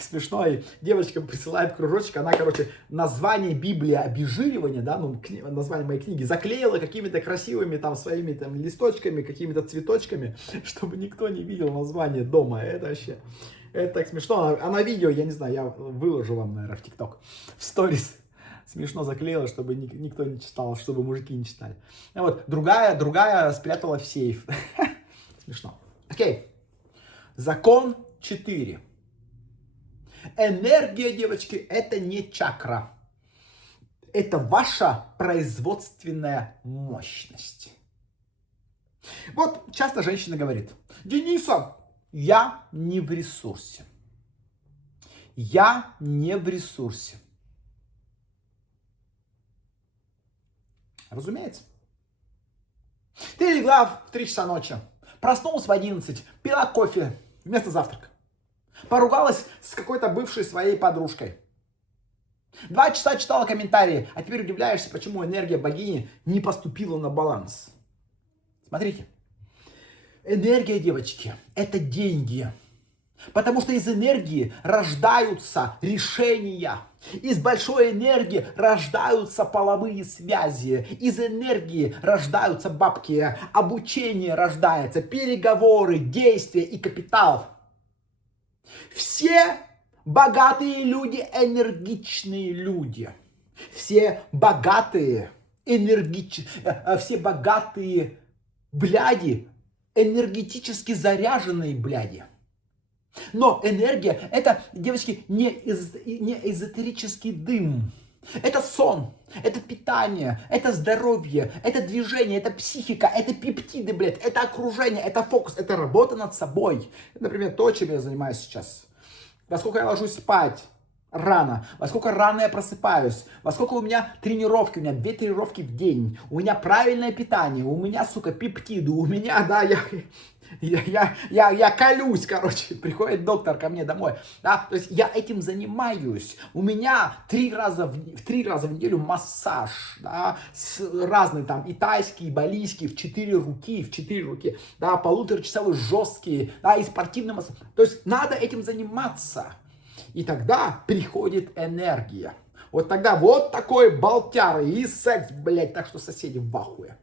Смешно, и девочка присылает кружочек, она, короче, название Библии обезжиривания, да, ну, название моей книги заклеила какими-то красивыми там своими там листочками, какими-то цветочками, чтобы никто не видел название дома. Это вообще, это так смешно. А на видео, я не знаю, я выложу вам, наверное, в ТикТок, в сторис. Смешно заклеила, чтобы никто не читал, чтобы мужики не читали. А вот, другая спрятала в сейф. Смешно. Окей. Закон 4. Энергия, девочки, это не чакра. Это ваша производственная мощность. Вот часто женщина говорит: Дениса, я не в ресурсе. Я не в ресурсе. Разумеется. Ты легла в 3 часа ночи, проснулась в 11, пила кофе вместо завтрака. Поругалась с какой-то бывшей своей подружкой. 2 часа читала комментарии, а теперь удивляешься, почему энергия богини не поступила на баланс. Смотрите. Энергия, девочки, это деньги. Потому что из энергии рождаются решения. Из большой энергии рождаются половые связи. Из энергии рождаются бабки. Обучение рождается, переговоры, действия и капитал. Все богатые люди энергичные люди. Все богатые все богатые бляди энергетически заряженные бляди. Но энергия это, девочки, не эзотерический дым. Это сон, это питание, это здоровье, это движение, это психика, это пептиды, блядь, это окружение, это фокус, это работа над собой. Например, то, чем я занимаюсь сейчас. Во сколько я ложусь спать рано, во сколько рано я просыпаюсь, во сколько у меня тренировки, у меня 2 тренировки в день, у меня правильное питание, у меня, сука, пептиды, у меня, да, я колюсь, короче, приходит доктор ко мне домой, да, то есть я этим занимаюсь, у меня 3 раза в неделю массаж, да, разные там и тайские, и балийские, в 4 руки, да, 1,5-часовой жесткие, да, и спортивный массаж, то есть надо этим заниматься, и тогда приходит энергия, вот тогда вот такой болтяра и секс, блядь, так что соседи в ахуе.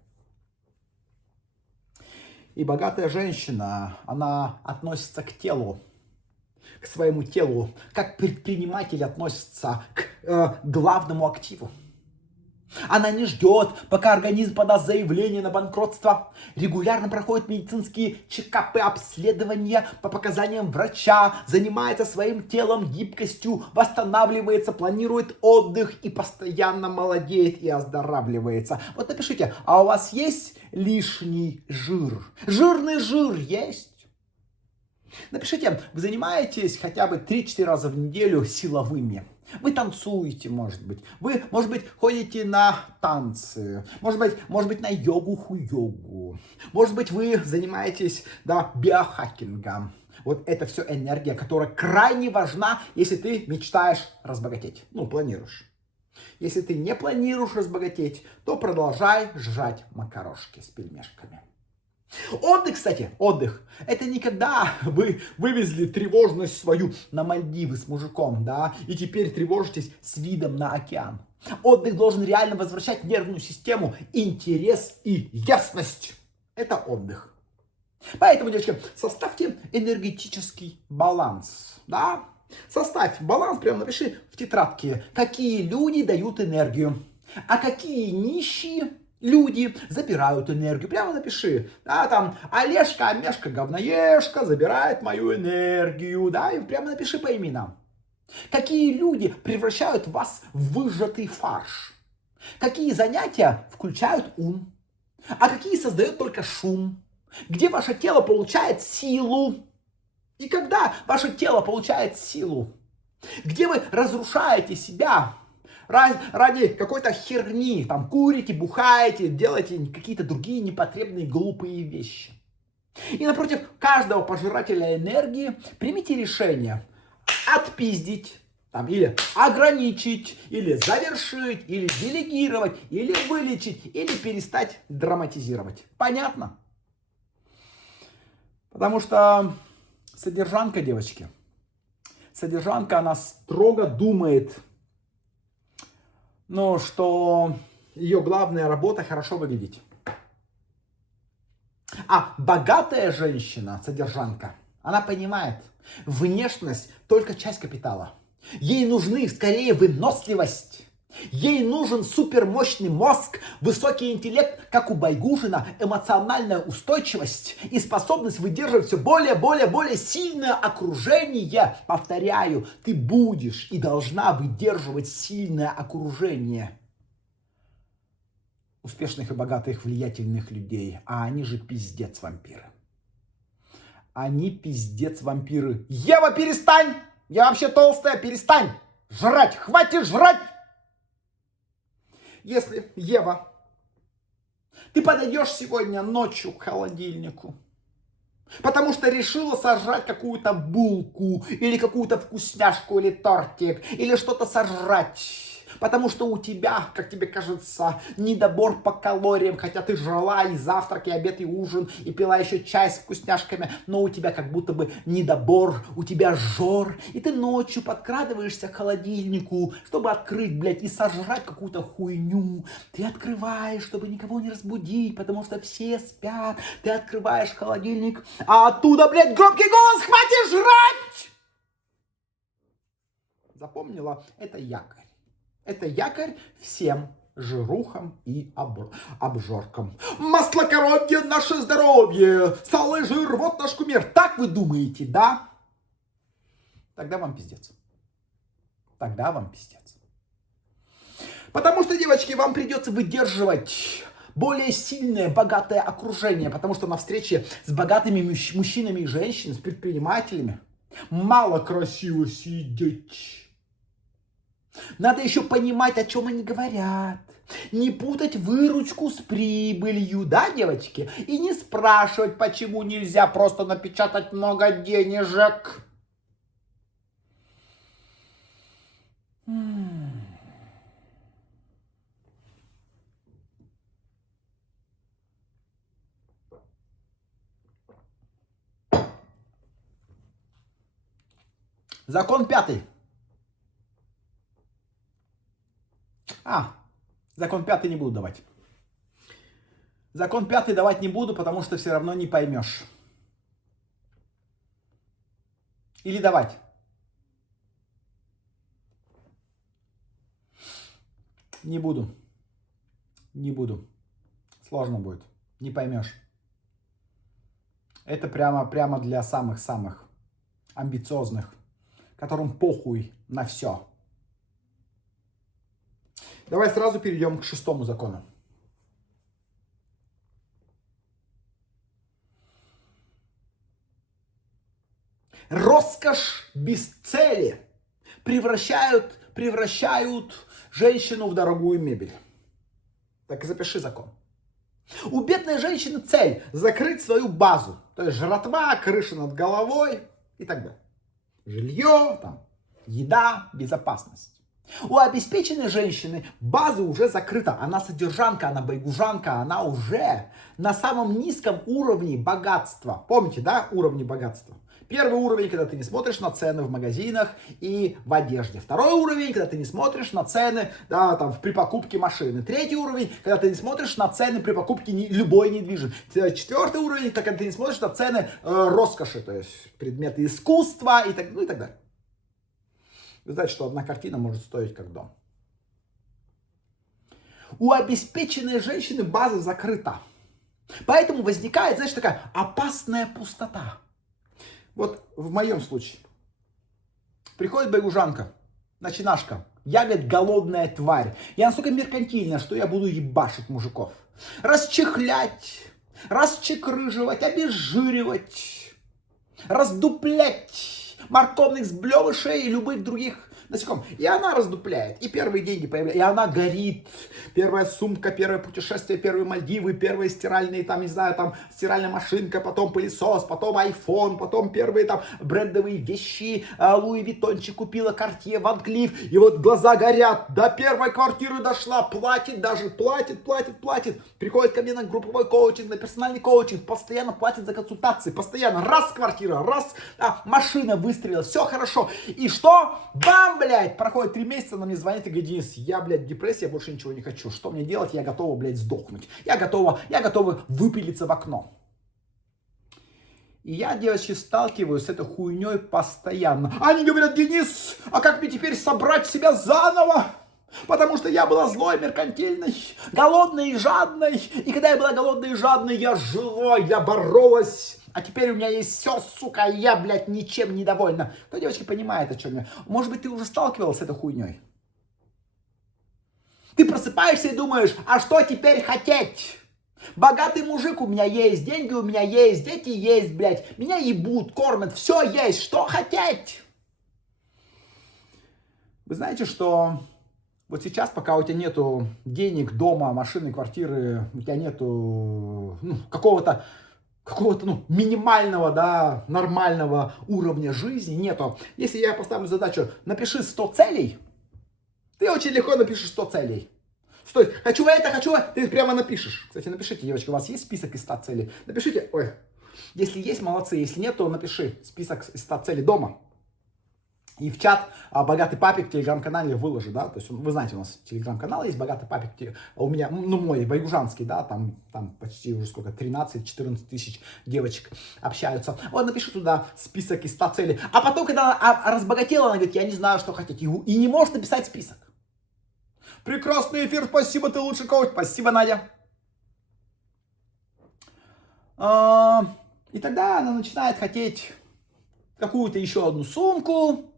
И богатая женщина, она относится к телу, к своему телу, как предприниматель относится к главному активу. Она не ждет, пока организм подаст заявление на банкротство. Регулярно проходит медицинские чекапы, обследования по показаниям врача, занимается своим телом, гибкостью, восстанавливается, планирует отдых и постоянно молодеет и оздоравливается. Вот напишите, а у вас есть лишний жир? Жирный жир есть? Напишите, вы занимаетесь хотя бы 3-4 раза в неделю силовыми. Вы танцуете, может быть. Вы, может быть, ходите на танцы. Может быть, на йогу-хуйогу. Может быть, вы занимаетесь, да, биохакингом. Вот это все энергия, которая крайне важна, если ты мечтаешь разбогатеть. Ну, планируешь. Если ты не планируешь разбогатеть, то продолжай жрать макарошки с пельмешками. Отдых, кстати, отдых. Это не когда вы вывезли тревожность свою на Мальдивы с мужиком, да, и теперь тревожитесь с видом на океан. Отдых должен реально возвращать нервную систему, интерес и ясность. Это отдых. Поэтому, девочки, составьте энергетический баланс, да. Составь баланс, прямо напиши в тетрадке, какие люди дают энергию, а какие нищие люди забирают энергию. Прямо напиши, да, там, Олежка, Амешка, говноежка забирает мою энергию, да, и прямо напиши по именам. Какие люди превращают вас в выжатый фарш? Какие занятия включают ум? А какие создают только шум? Где ваше тело получает силу? И когда ваше тело получает силу? Где вы разрушаете себя? ради какой-то херни, там, курите, бухаете, делаете какие-то другие непотребные глупые вещи. И напротив каждого пожирателя энергии примите решение отпиздить, там, или ограничить, или завершить, или делегировать, или вылечить, или перестать драматизировать. Понятно? Потому что содержанка, девочки, содержанка, она строго думает, ну, что ее главная работа хорошо выглядеть. А богатая женщина, содержанка, она понимает, внешность только часть капитала. Ей нужны скорее выносливость. Ей нужен супермощный мозг, высокий интеллект, как у Байгужина, эмоциональная устойчивость и способность выдерживать все более сильное окружение. Повторяю, ты будешь и должна выдерживать сильное окружение успешных и богатых, влиятельных людей. А они же пиздец вампиры. Они пиздец вампиры. Ева, перестань! Я вообще толстая, перестань! Жрать! Хватит жрать! Если, Ева, ты подойдешь сегодня ночью к холодильнику, потому что решила сожрать какую-то булку, или какую-то вкусняшку, или тортик, или что-то сожрать, потому что у тебя, как тебе кажется, недобор по калориям, хотя ты жрала и завтрак, и обед, и ужин, и пила еще чай с вкусняшками, но у тебя как будто бы недобор, у тебя жор, и ты ночью подкрадываешься к холодильнику, чтобы открыть, блядь, и сожрать какую-то хуйню. Ты открываешь, чтобы никого не разбудить, потому что все спят. Ты открываешь холодильник, а оттуда, блядь, громкий голос: хватит жрать! Запомнила? Это якорь. Это якорь всем жирухам и обжоркам. Масло коровье — наше здоровье, сало и жир — вот наш кумир. Так вы думаете, да? Тогда вам пиздец. Тогда вам пиздец. Потому что, девочки, вам придется выдерживать более сильное, богатое окружение, потому что на встрече с богатыми мужчинами и женщинами, с предпринимателями, мало красиво сидеть. Надо еще понимать, о чем они говорят. Не путать выручку с прибылью, да, девочки? И не спрашивать, почему нельзя просто напечатать много денежек. Закон 5. Закон 5 не буду давать. Закон 5 давать не буду, потому что все равно не поймешь. Или давать? Не буду. Не буду. Сложно будет. Не поймешь. Это прямо для самых-самых амбициозных, которым похуй на все. Давай сразу перейдем к 6 закону. Роскошь без цели превращают женщину в дорогую мебель. Так и запиши закон. У бедной женщины цель закрыть свою базу. То есть жратва, крыша над головой и так далее. Жилье, там, еда, безопасность. У обеспеченной женщины база уже закрыта. Она содержанка, она байгужанка, она уже на самом низком уровне богатства. Помните, да, уровни богатства? Первый уровень, когда ты не смотришь на цены в магазинах и в одежде. Второй уровень, когда ты не смотришь на цены, да, там, при покупке машины. Третий уровень, когда ты не смотришь на цены при покупке любой недвижимости. Четвертый уровень, когда ты не смотришь на цены роскоши, то есть предметы искусства и так далее. Вы знаете, что одна картина может стоить как дом. У обеспеченной женщины база закрыта. Поэтому возникает, знаешь, такая опасная пустота. Вот в моем случае. Приходит байгужанка, начинашка. Я, говорит, голодная тварь. Я настолько меркантильна, что я буду ебашить мужиков. Расчехлять, расчекрыживать, обезжиривать, раздуплять морковных сблевышей и любых других Насекомых. И она раздупляет. И первые деньги появляются. И она горит. Первая сумка, первое путешествие, первые Мальдивы, первые стиральные, там, не знаю, там, стиральная машинка, потом пылесос, потом iPhone, потом первые там брендовые вещи. Луи Виттончик купила, Картье, Ван Клифф. И вот глаза горят. До первой квартиры дошла. Платит даже, платит. Приходит ко мне на групповой коучинг, на персональный коучинг. Постоянно платит за консультации. Постоянно. Раз квартира, раз машина выстрелила. Все хорошо. И что? Бам, блядь! Проходит 3 месяца, она мне звонит и говорит: Денис, я, блядь, в депрессии, я больше ничего не хочу. Что мне делать? Я готова, блядь, сдохнуть. Я готова выпилиться в окно. И я, девочки, сталкиваюсь с этой хуйней постоянно. Они говорят: Денис, а как мне теперь собрать себя заново? Потому что я была злой, меркантильной, голодной и жадной. И когда я была голодной и жадной, я жила, я боролась. А теперь у меня есть все, сука, я, блядь, ничем не довольна. Кто, девочки, понимает, о чем я? Может быть, ты уже сталкивалась с этой хуйней? Ты просыпаешься и думаешь: а что теперь хотеть? Богатый мужик у меня есть, деньги у меня есть, дети есть, блядь. Меня ебут, кормят, все есть, что хотеть? Вы знаете, что вот сейчас, пока у тебя нету денег, дома, машины, квартиры, у тебя нету какого-то минимального, да, нормального уровня жизни, нету. Если я поставлю задачу: напиши 100 целей, ты очень легко напишешь 100 целей. Стой, хочу это, ты прямо напишешь. Кстати, напишите, девочки, у вас есть список из 100 целей? Напишите, если есть, молодцы, если нет, то напиши список из 100 целей дома. И в чат «Богатый папик» в телеграм-канале выложу, да, то есть вы знаете, у нас телеграм-канал есть «Богатый папик», у меня, мой, байгужанский, да, там почти уже сколько, 13-14 тысяч девочек общаются. Вот напиши туда список из 100 целей. А потом, когда она разбогатела, она говорит: я не знаю, что хотеть, и не может написать список. Прекрасный эфир, спасибо, ты лучший коуч, спасибо, Надя. И тогда она начинает хотеть какую-то еще одну сумку,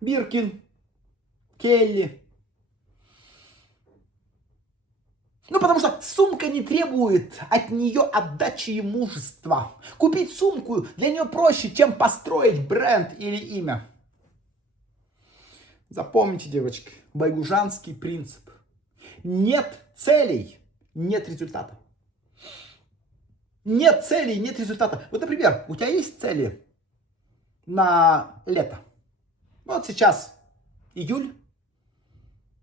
Биркин, Келли. Потому что сумка не требует от нее отдачи и мужества. Купить сумку для нее проще, чем построить бренд или имя. Запомните, девочки, байгужанский принцип. Нет целей, нет результата. Нет целей, нет результата. Вот, например, у тебя есть цели на лето? Вот сейчас июль.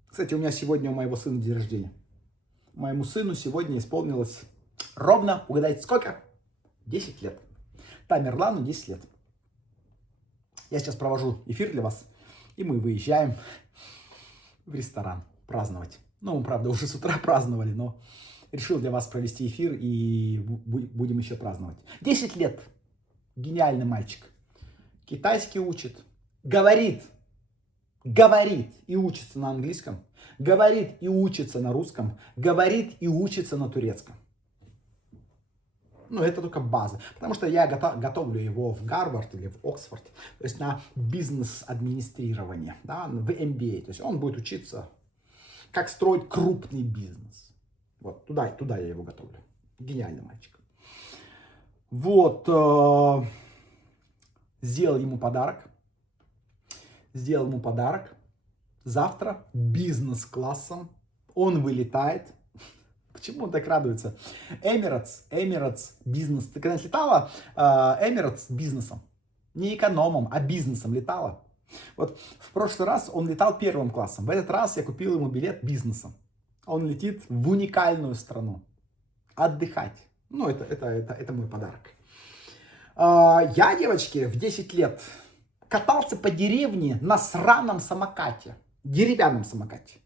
Кстати, у меня сегодня у моего сына день рождения. Моему сыну сегодня исполнилось ровно, угадайте, сколько? 10 лет. Тамерлану 10 лет. Я сейчас провожу эфир для вас, и мы выезжаем в ресторан праздновать. Мы, правда, уже с утра праздновали, но решил для вас провести эфир, и будем еще праздновать. 10 лет. Гениальный мальчик. Китайский учит. Говорит и учится на английском. Говорит и учится на русском. Говорит и учится на турецком. Это только база. Потому что я готовлю его в Гарвард или в Оксфорд. То есть на бизнес-администрирование. Да, в MBA. То есть он будет учиться, как строить крупный бизнес. Вот, туда я его готовлю. Гениальный мальчик. Вот. Сделал ему подарок. Завтра бизнес-классом он вылетает. Почему он так радуется? Emirates бизнес. Ты когда летала Emirates бизнесом? Не экономом, а бизнесом летала. Вот в прошлый раз он летал первым классом. В этот раз я купил ему билет бизнесом. Он летит в уникальную страну. Отдыхать. Это мой подарок. Я, девочки, в 10 лет катался по деревне на сраном самокате. Деревянном самокате.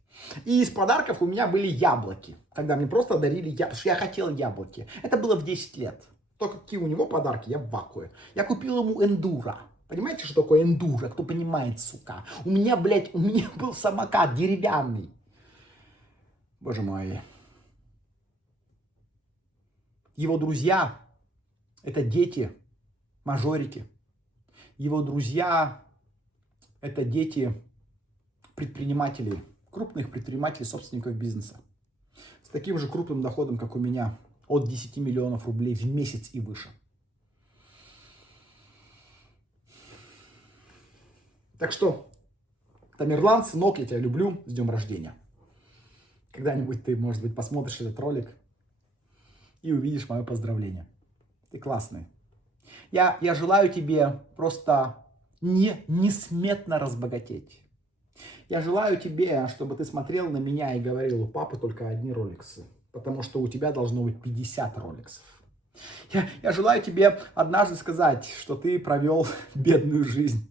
И из подарков у меня были яблоки. Когда мне просто дарили яблоки, потому что я хотел яблоки. Это было в 10 лет. То, какие у него подарки, я в вакууме. Я купил ему эндуро. Понимаете, что такое эндуро? Кто понимает, сука? У меня был самокат деревянный. Боже мой. Его друзья — это дети мажорики. Его друзья — это дети предпринимателей, крупных предпринимателей, собственников бизнеса. С таким же крупным доходом, как у меня, от 10 миллионов рублей в месяц и выше. Так что, Тамерлан, сынок, я тебя люблю, с днем рождения. Когда-нибудь ты, может быть, посмотришь этот ролик и увидишь мое поздравление. Ты классный. Я желаю тебе просто несметно разбогатеть. Я желаю тебе, чтобы ты смотрел на меня и говорил: у папы только одни роликсы, потому что у тебя должно быть 50 роликсов. Я желаю тебе однажды сказать, что ты провел бедную жизнь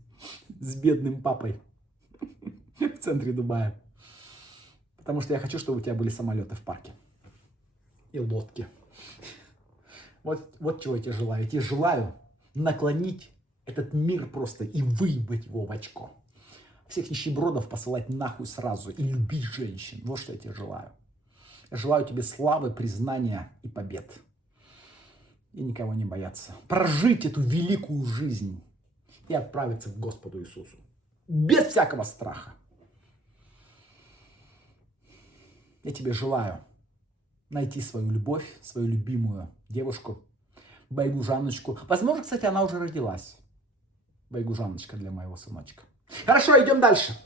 с бедным папой в центре Дубая. Потому что я хочу, чтобы у тебя были самолеты в парке и лодки. Вот чего я тебе желаю. Я тебе желаю наклонить этот мир просто и выебать его в очко. Всех нищебродов посылать нахуй сразу и любить женщин. Вот что я тебе желаю. Я желаю тебе славы, признания и побед. И никого не бояться. Прожить эту великую жизнь и отправиться к Господу Иисусу. Без всякого страха. Я тебе желаю найти свою любовь, свою любимую девушку, Байгужаночку. Возможно, кстати, она уже родилась. Байгужаночка для моего сыночка. Хорошо, идем дальше.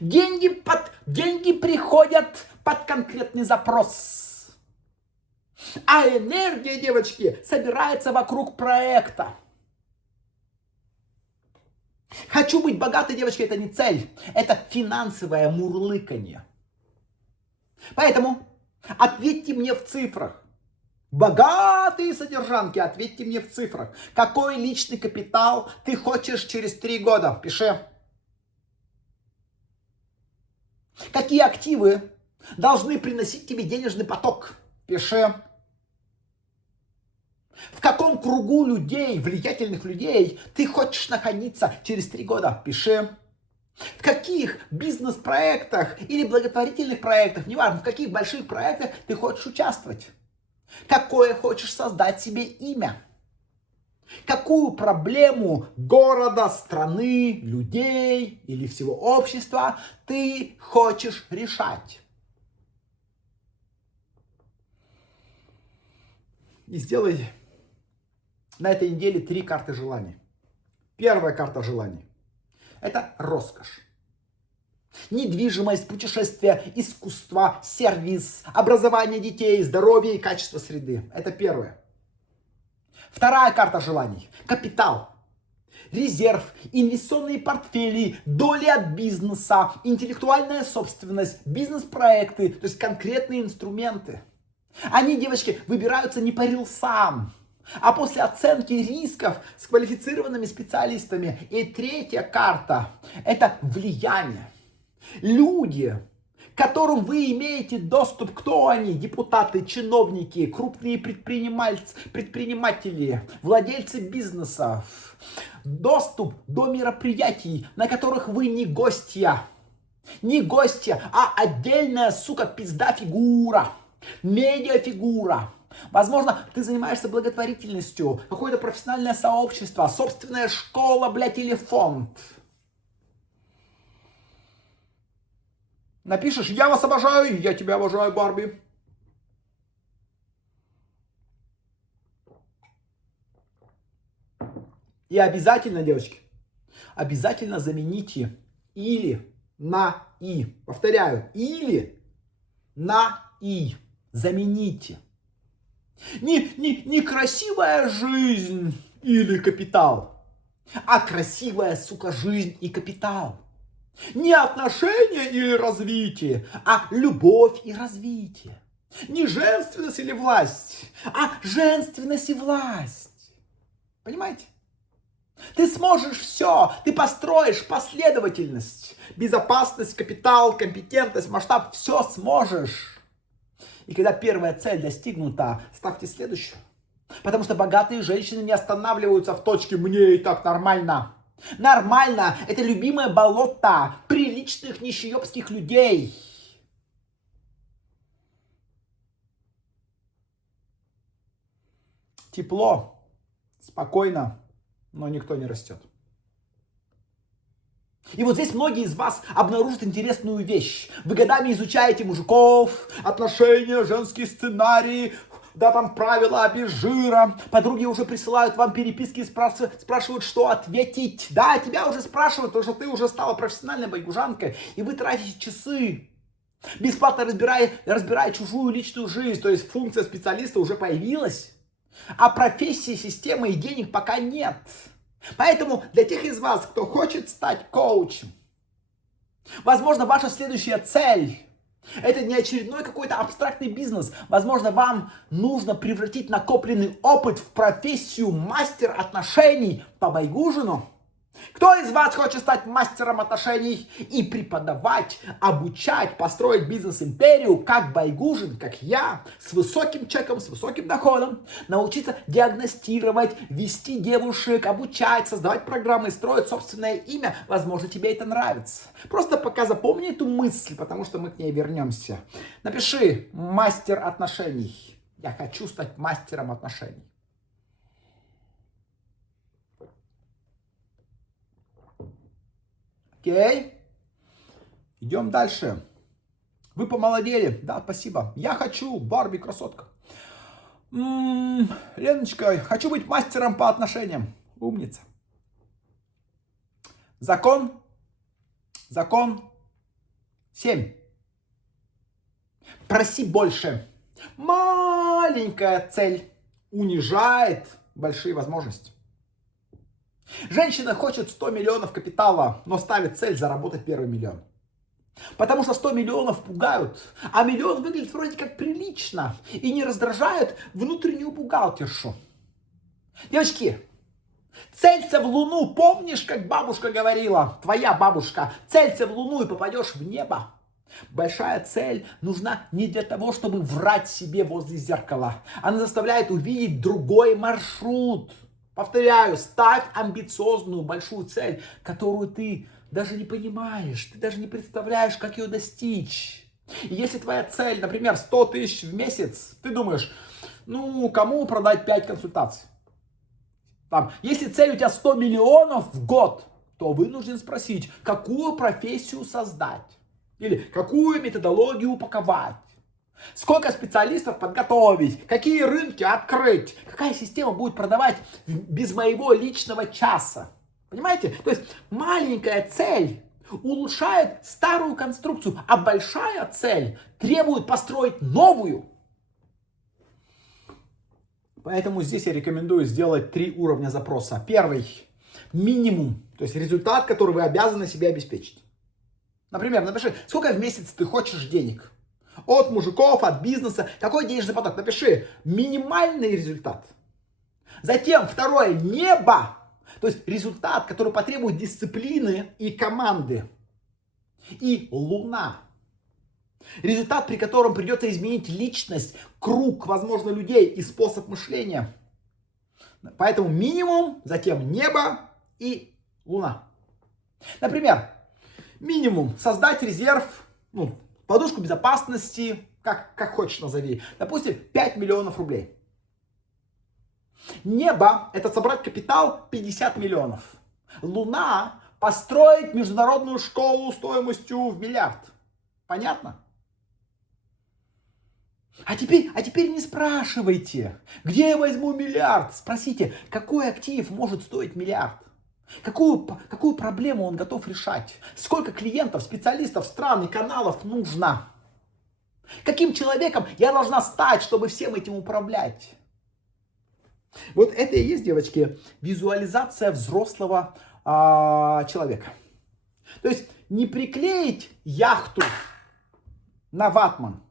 Деньги приходят под конкретный запрос. А энергия, девочки, собирается вокруг проекта. Хочу быть богатой, девочки, это не цель. Это финансовое мурлыканье. Поэтому ответьте мне в цифрах. Богатые содержанки, ответьте мне в цифрах. Какой личный капитал ты хочешь через 3 года? Пиши. Какие активы должны приносить тебе денежный поток? Пиши. В каком кругу людей, влиятельных людей, ты хочешь находиться через 3 года? Пиши. В каких бизнес-проектах или благотворительных проектах, неважно, в каких больших проектах ты хочешь участвовать? Какое хочешь создать себе имя? Какую проблему города, страны, людей или всего общества ты хочешь решать? И сделай на этой неделе 3 карты желаний. Первая карта желаний – это роскошь. Недвижимость, путешествия, искусство, сервис, образование детей, здоровье и качество среды. Это первое. Вторая карта желаний – капитал. Резерв, инвестиционные портфели, доли от бизнеса, интеллектуальная собственность, бизнес-проекты, то есть конкретные инструменты. Они, девочки, выбираются не по рилсам, а после оценки рисков с квалифицированными специалистами. И третья карта – это влияние. Люди, к которым вы имеете доступ, кто они? Депутаты, чиновники, крупные предприниматели, владельцы бизнесов. Доступ до мероприятий, на которых вы не гостья. Не гостья, а отдельная, сука, пизда фигура. Медиафигура. Возможно, ты занимаешься благотворительностью, какое-то профессиональное сообщество, собственная школа, блядь, или фонд. Напишешь: я вас обожаю, я тебя обожаю, Барби. И обязательно, девочки, обязательно замените или на и. Повторяю, или на и. Замените. Не красивая жизнь или капитал, а красивая, сука, жизнь и капитал. Не отношения или развитие, а любовь и развитие. Не женственность или власть, а женственность и власть. Понимаете? Ты сможешь все, ты построишь последовательность, безопасность, капитал, компетентность, масштаб, все сможешь. И когда первая цель достигнута, ставьте следующую. Потому что богатые женщины не останавливаются в точке «мне и так нормально». Нормально – это любимое болото приличных нищеёбских людей. Тепло, спокойно, но никто не растет. И вот здесь многие из вас обнаружат интересную вещь. Вы годами изучаете мужиков, отношения, женские сценарии, да там правила без жира, подруги уже присылают вам переписки и спрашивают, что ответить. Да, тебя уже спрашивают, потому что ты уже стала профессиональной байгужанкой, и вы тратите часы, бесплатно разбирая чужую личную жизнь, то есть функция специалиста уже появилась, а профессии, системы и денег пока нет. Поэтому для тех из вас, кто хочет стать коучем, возможно, ваша следующая цель — это не очередной какой-то абстрактный бизнес. Возможно, вам нужно превратить накопленный опыт в профессию мастер отношений по Байгужину. Кто из вас хочет стать мастером отношений и преподавать, обучать, построить бизнес-империю, как Байгужин, как я, с высоким чеком, с высоким доходом, научиться диагностировать, вести девушек, обучать, создавать программы, строить собственное имя? Возможно, тебе это нравится. Просто пока запомни эту мысль, потому что мы к ней вернемся. Напиши «мастер отношений». Я хочу стать мастером отношений. Окей. Идем дальше. Вы помолодели. Да, спасибо. Я хочу, Барби, красотка. Леночка, хочу быть мастером по отношениям. Умница. Закон 7. Проси больше. Маленькая цель унижает большие возможности. Женщина хочет 100 миллионов капитала, но ставит цель заработать первый миллион. Потому что 100 миллионов пугают, а миллион выглядит вроде как прилично и не раздражает внутреннюю бухгалтершу. Девочки, целься в Луну. Помнишь, как бабушка говорила, твоя бабушка, целься в Луну и попадешь в небо. Большая цель нужна не для того, чтобы врать себе возле зеркала. Она заставляет увидеть другой маршрут. Повторяю, ставь амбициозную большую цель, которую ты даже не понимаешь, ты даже не представляешь, как ее достичь. И если твоя цель, например, 100 тысяч в месяц, ты думаешь, кому продать 5 консультаций? Если цель у тебя 100 миллионов в год, то вынужден спросить, какую профессию создать? Или какую методологию упаковать? Сколько специалистов подготовить? Какие рынки открыть? Какая система будет продавать без моего личного часа? Понимаете? То есть маленькая цель улучшает старую конструкцию, а большая цель требует построить новую. Поэтому здесь я рекомендую сделать 3 уровня запроса. Первый — минимум, то есть результат, который вы обязаны себе обеспечить. Например, напиши, сколько в месяц ты хочешь денег. От мужиков, от бизнеса. Какой денежный поток? Напиши минимальный результат. Затем второе — небо. То есть результат, который потребует дисциплины и команды. И луна. Результат, при котором придется изменить личность, круг, возможно, людей и способ мышления. Поэтому минимум, затем небо и луна. Например, минимум создать резерв, подушку безопасности, как хочешь назови. Допустим, 5 миллионов рублей. Небо — это собрать капитал 50 миллионов. Луна — построить международную школу стоимостью в 1 миллиард. Понятно? А теперь не спрашивайте, где я возьму 1 миллиард. Спросите, какой актив может стоить 1 миллиард? Какую проблему он готов решать? Сколько клиентов, специалистов, стран и каналов нужно? Каким человеком я должна стать, чтобы всем этим управлять? Вот это и есть, девочки, визуализация взрослого человека. То есть не приклеить яхту на ватман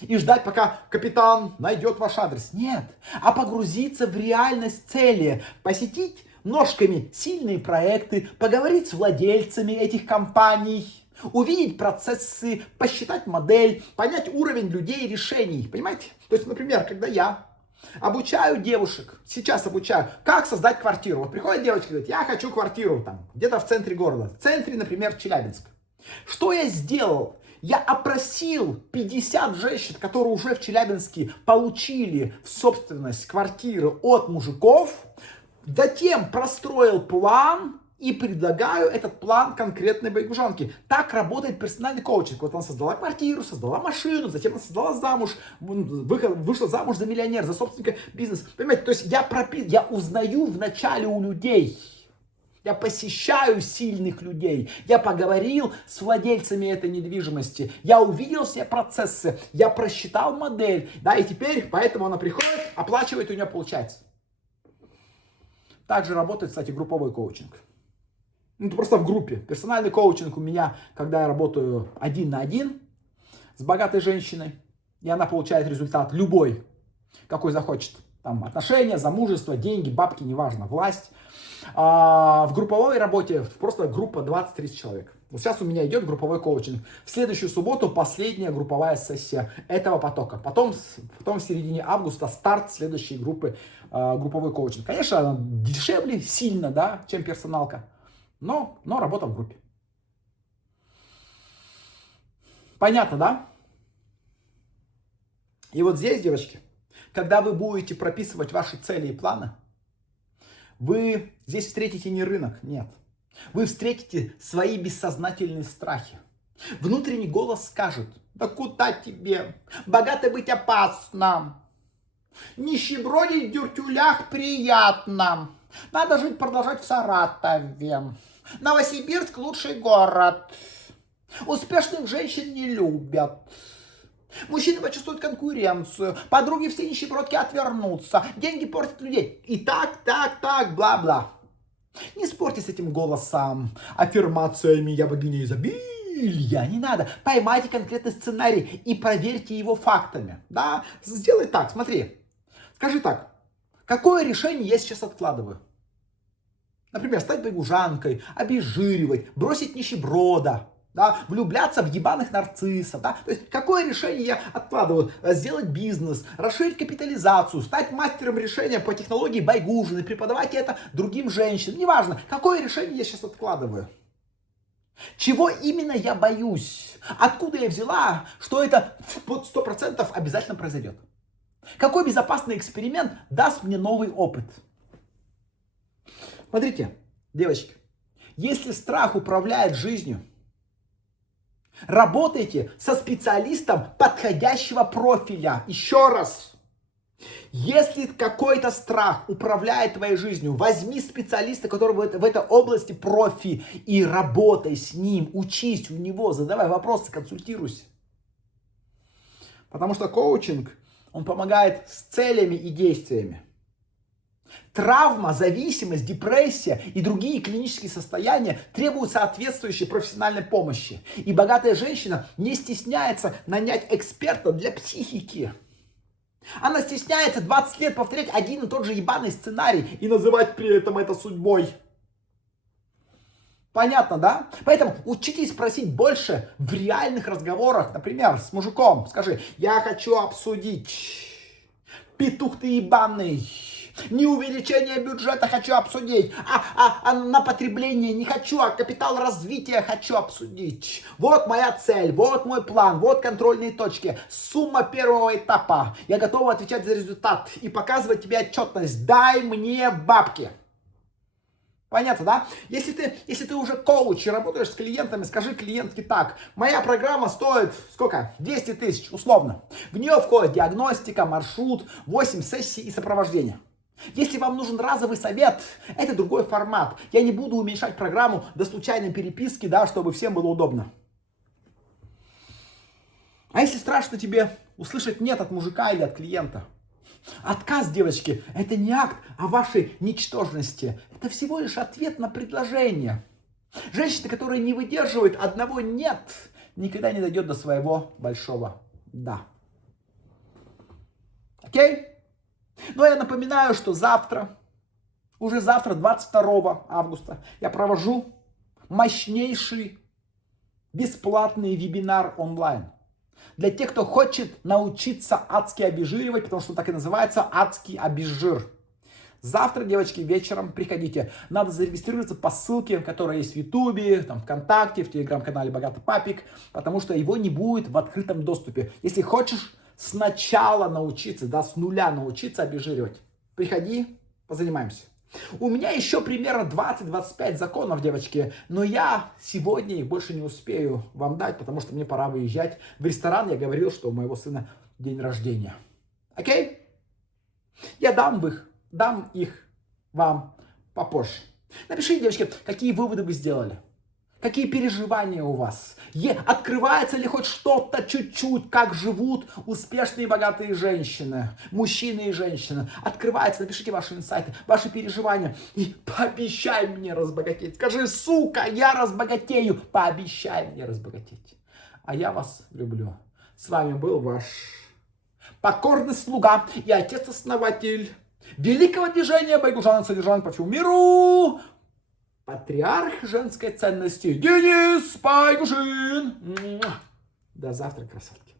и ждать, пока капитан найдет ваш адрес. Нет, а погрузиться в реальность цели, посетить ножками сильные проекты, поговорить с владельцами этих компаний, увидеть процессы, посчитать модель, понять уровень людей и решений. Понимаете? То есть, например, когда я обучаю девушек, сейчас обучаю, как создать квартиру. Вот приходит девочка и говорит, я хочу квартиру где-то в центре города. В центре, например, Челябинск. Что я сделал? Я опросил 50 женщин, которые уже в Челябинске получили в собственность квартиры от мужиков. Затем простроил план, и предлагаю этот план конкретной байгужанке. Так работает персональный коучинг. Вот она создала квартиру, создала машину, затем она создала замуж, вышла замуж за миллионера, за собственника бизнеса. Понимаете, то есть я узнаю вначале у людей. Я посещаю сильных людей. Я поговорил с владельцами этой недвижимости. Я увидел все процессы. Я просчитал модель. Да, и теперь поэтому она приходит, оплачивает, и у нее получается. Также работает, кстати, групповой коучинг. Ну, это просто в группе. Персональный коучинг у меня, когда я работаю 1 на 1 с богатой женщиной, и она получает результат любой, какой захочет. Там отношения, замужество, деньги, бабки, неважно, власть. А в групповой работе просто группа 20-30 человек. Вот сейчас у меня идет групповой коучинг. В следующую субботу последняя групповая сессия этого потока. Потом в середине августа старт следующей группы групповой коучинг. Конечно, она дешевле сильно, да, чем персоналка, но работа в группе. Понятно, да? И вот здесь, девочки, когда вы будете прописывать ваши цели и планы, вы здесь встретите не рынок, нет. Вы встретите свои бессознательные страхи. Внутренний голос скажет: да куда тебе? Богато быть опасно. Нищебродить в дюртюлях приятно. Надо жить, продолжать в Саратове. Новосибирск лучший город. Успешных женщин не любят. Мужчины почувствуют конкуренцию, подруги все нищебродки отвернутся, деньги портят людей. И так, бла-бла. Не спорьте с этим голосом, аффирмациями «я богиня изобилия», не надо. Поймайте конкретный сценарий и проверьте его фактами. Да? Сделай так, смотри. Скажи так, какое решение я сейчас откладываю? Например, стать байгужанкой, обезжиривать, бросить нищеброда. Да, влюбляться в ебаных нарциссов. Да? То есть, какое решение я откладываю? Сделать бизнес, расширить капитализацию, стать мастером решения по технологии Байгужины, преподавать это другим женщинам. Неважно, какое решение я сейчас откладываю. Чего именно я боюсь? Откуда я взяла, что это под 100% обязательно произойдет? Какой безопасный эксперимент даст мне новый опыт? Смотрите, девочки, если страх управляет жизнью, работайте со специалистом подходящего профиля. Еще раз. Если какой-то страх управляет твоей жизнью, возьми специалиста, который в этой области профи, и работай с ним, учись у него, задавай вопросы, консультируйся. Потому что коучинг, он помогает с целями и действиями. Травма, зависимость, депрессия и другие клинические состояния требуют соответствующей профессиональной помощи. И богатая женщина не стесняется нанять эксперта для психики. Она стесняется 20 лет повторять один и тот же ебаный сценарий и называть при этом это судьбой. Понятно, да? Поэтому учитесь просить больше в реальных разговорах. Например, с мужиком. Скажи: я хочу обсудить. Петух ты ебаный. Не увеличение бюджета хочу обсудить, а на потребление не хочу, а капитал развития хочу обсудить. Вот моя цель, вот мой план, вот контрольные точки, сумма первого этапа. Я готова отвечать за результат и показывать тебе отчетность. Дай мне бабки. Понятно, да? Если ты уже коуч и работаешь с клиентами, скажи клиентке так: моя программа стоит сколько? 200 тысяч, условно. В нее входит диагностика, маршрут, 8 сессий и сопровождение. Если вам нужен разовый совет, это другой формат. Я не буду уменьшать программу до случайной переписки, да, чтобы всем было удобно. А если страшно тебе услышать нет от мужика или от клиента? Отказ, девочки, это не акт о вашей ничтожности. Это всего лишь ответ на предложение. Женщина, которая не выдерживает одного нет, никогда не дойдет до своего большого да. Окей? Но я напоминаю, что уже завтра, 22 августа, я провожу мощнейший бесплатный вебинар онлайн. Для тех, кто хочет научиться адски обезжиривать, потому что так и называется адский обезжир. Завтра, девочки, вечером приходите. Надо зарегистрироваться по ссылке, которая есть в Ютубе, там, ВКонтакте, в телеграм-канале Богатый Папик, потому что его не будет в открытом доступе. Если хочешь сначала научиться, да, с нуля научиться обезжиривать, приходи, позанимаемся. У меня еще примерно 20-25 законов, девочки, но я сегодня их больше не успею вам дать, потому что мне пора выезжать в ресторан. Я говорил, что у моего сына день рождения. Окей? Я дам их вам попозже. Напишите, девочки, какие выводы вы сделали. Какие переживания у вас? Открывается ли хоть что-то чуть-чуть, как живут успешные и богатые женщины, мужчины и женщины? Открывается, напишите ваши инсайты, ваши переживания. И пообещай мне разбогатеть. Скажи, сука, я разбогатею. Пообещай мне разбогатеть. А я вас люблю. С вами был ваш покорный слуга и отец-основатель великого движения байгужанок-содержанок по всему миру. Патриарх женской ценности Денис Байгужин. До завтра, красотки.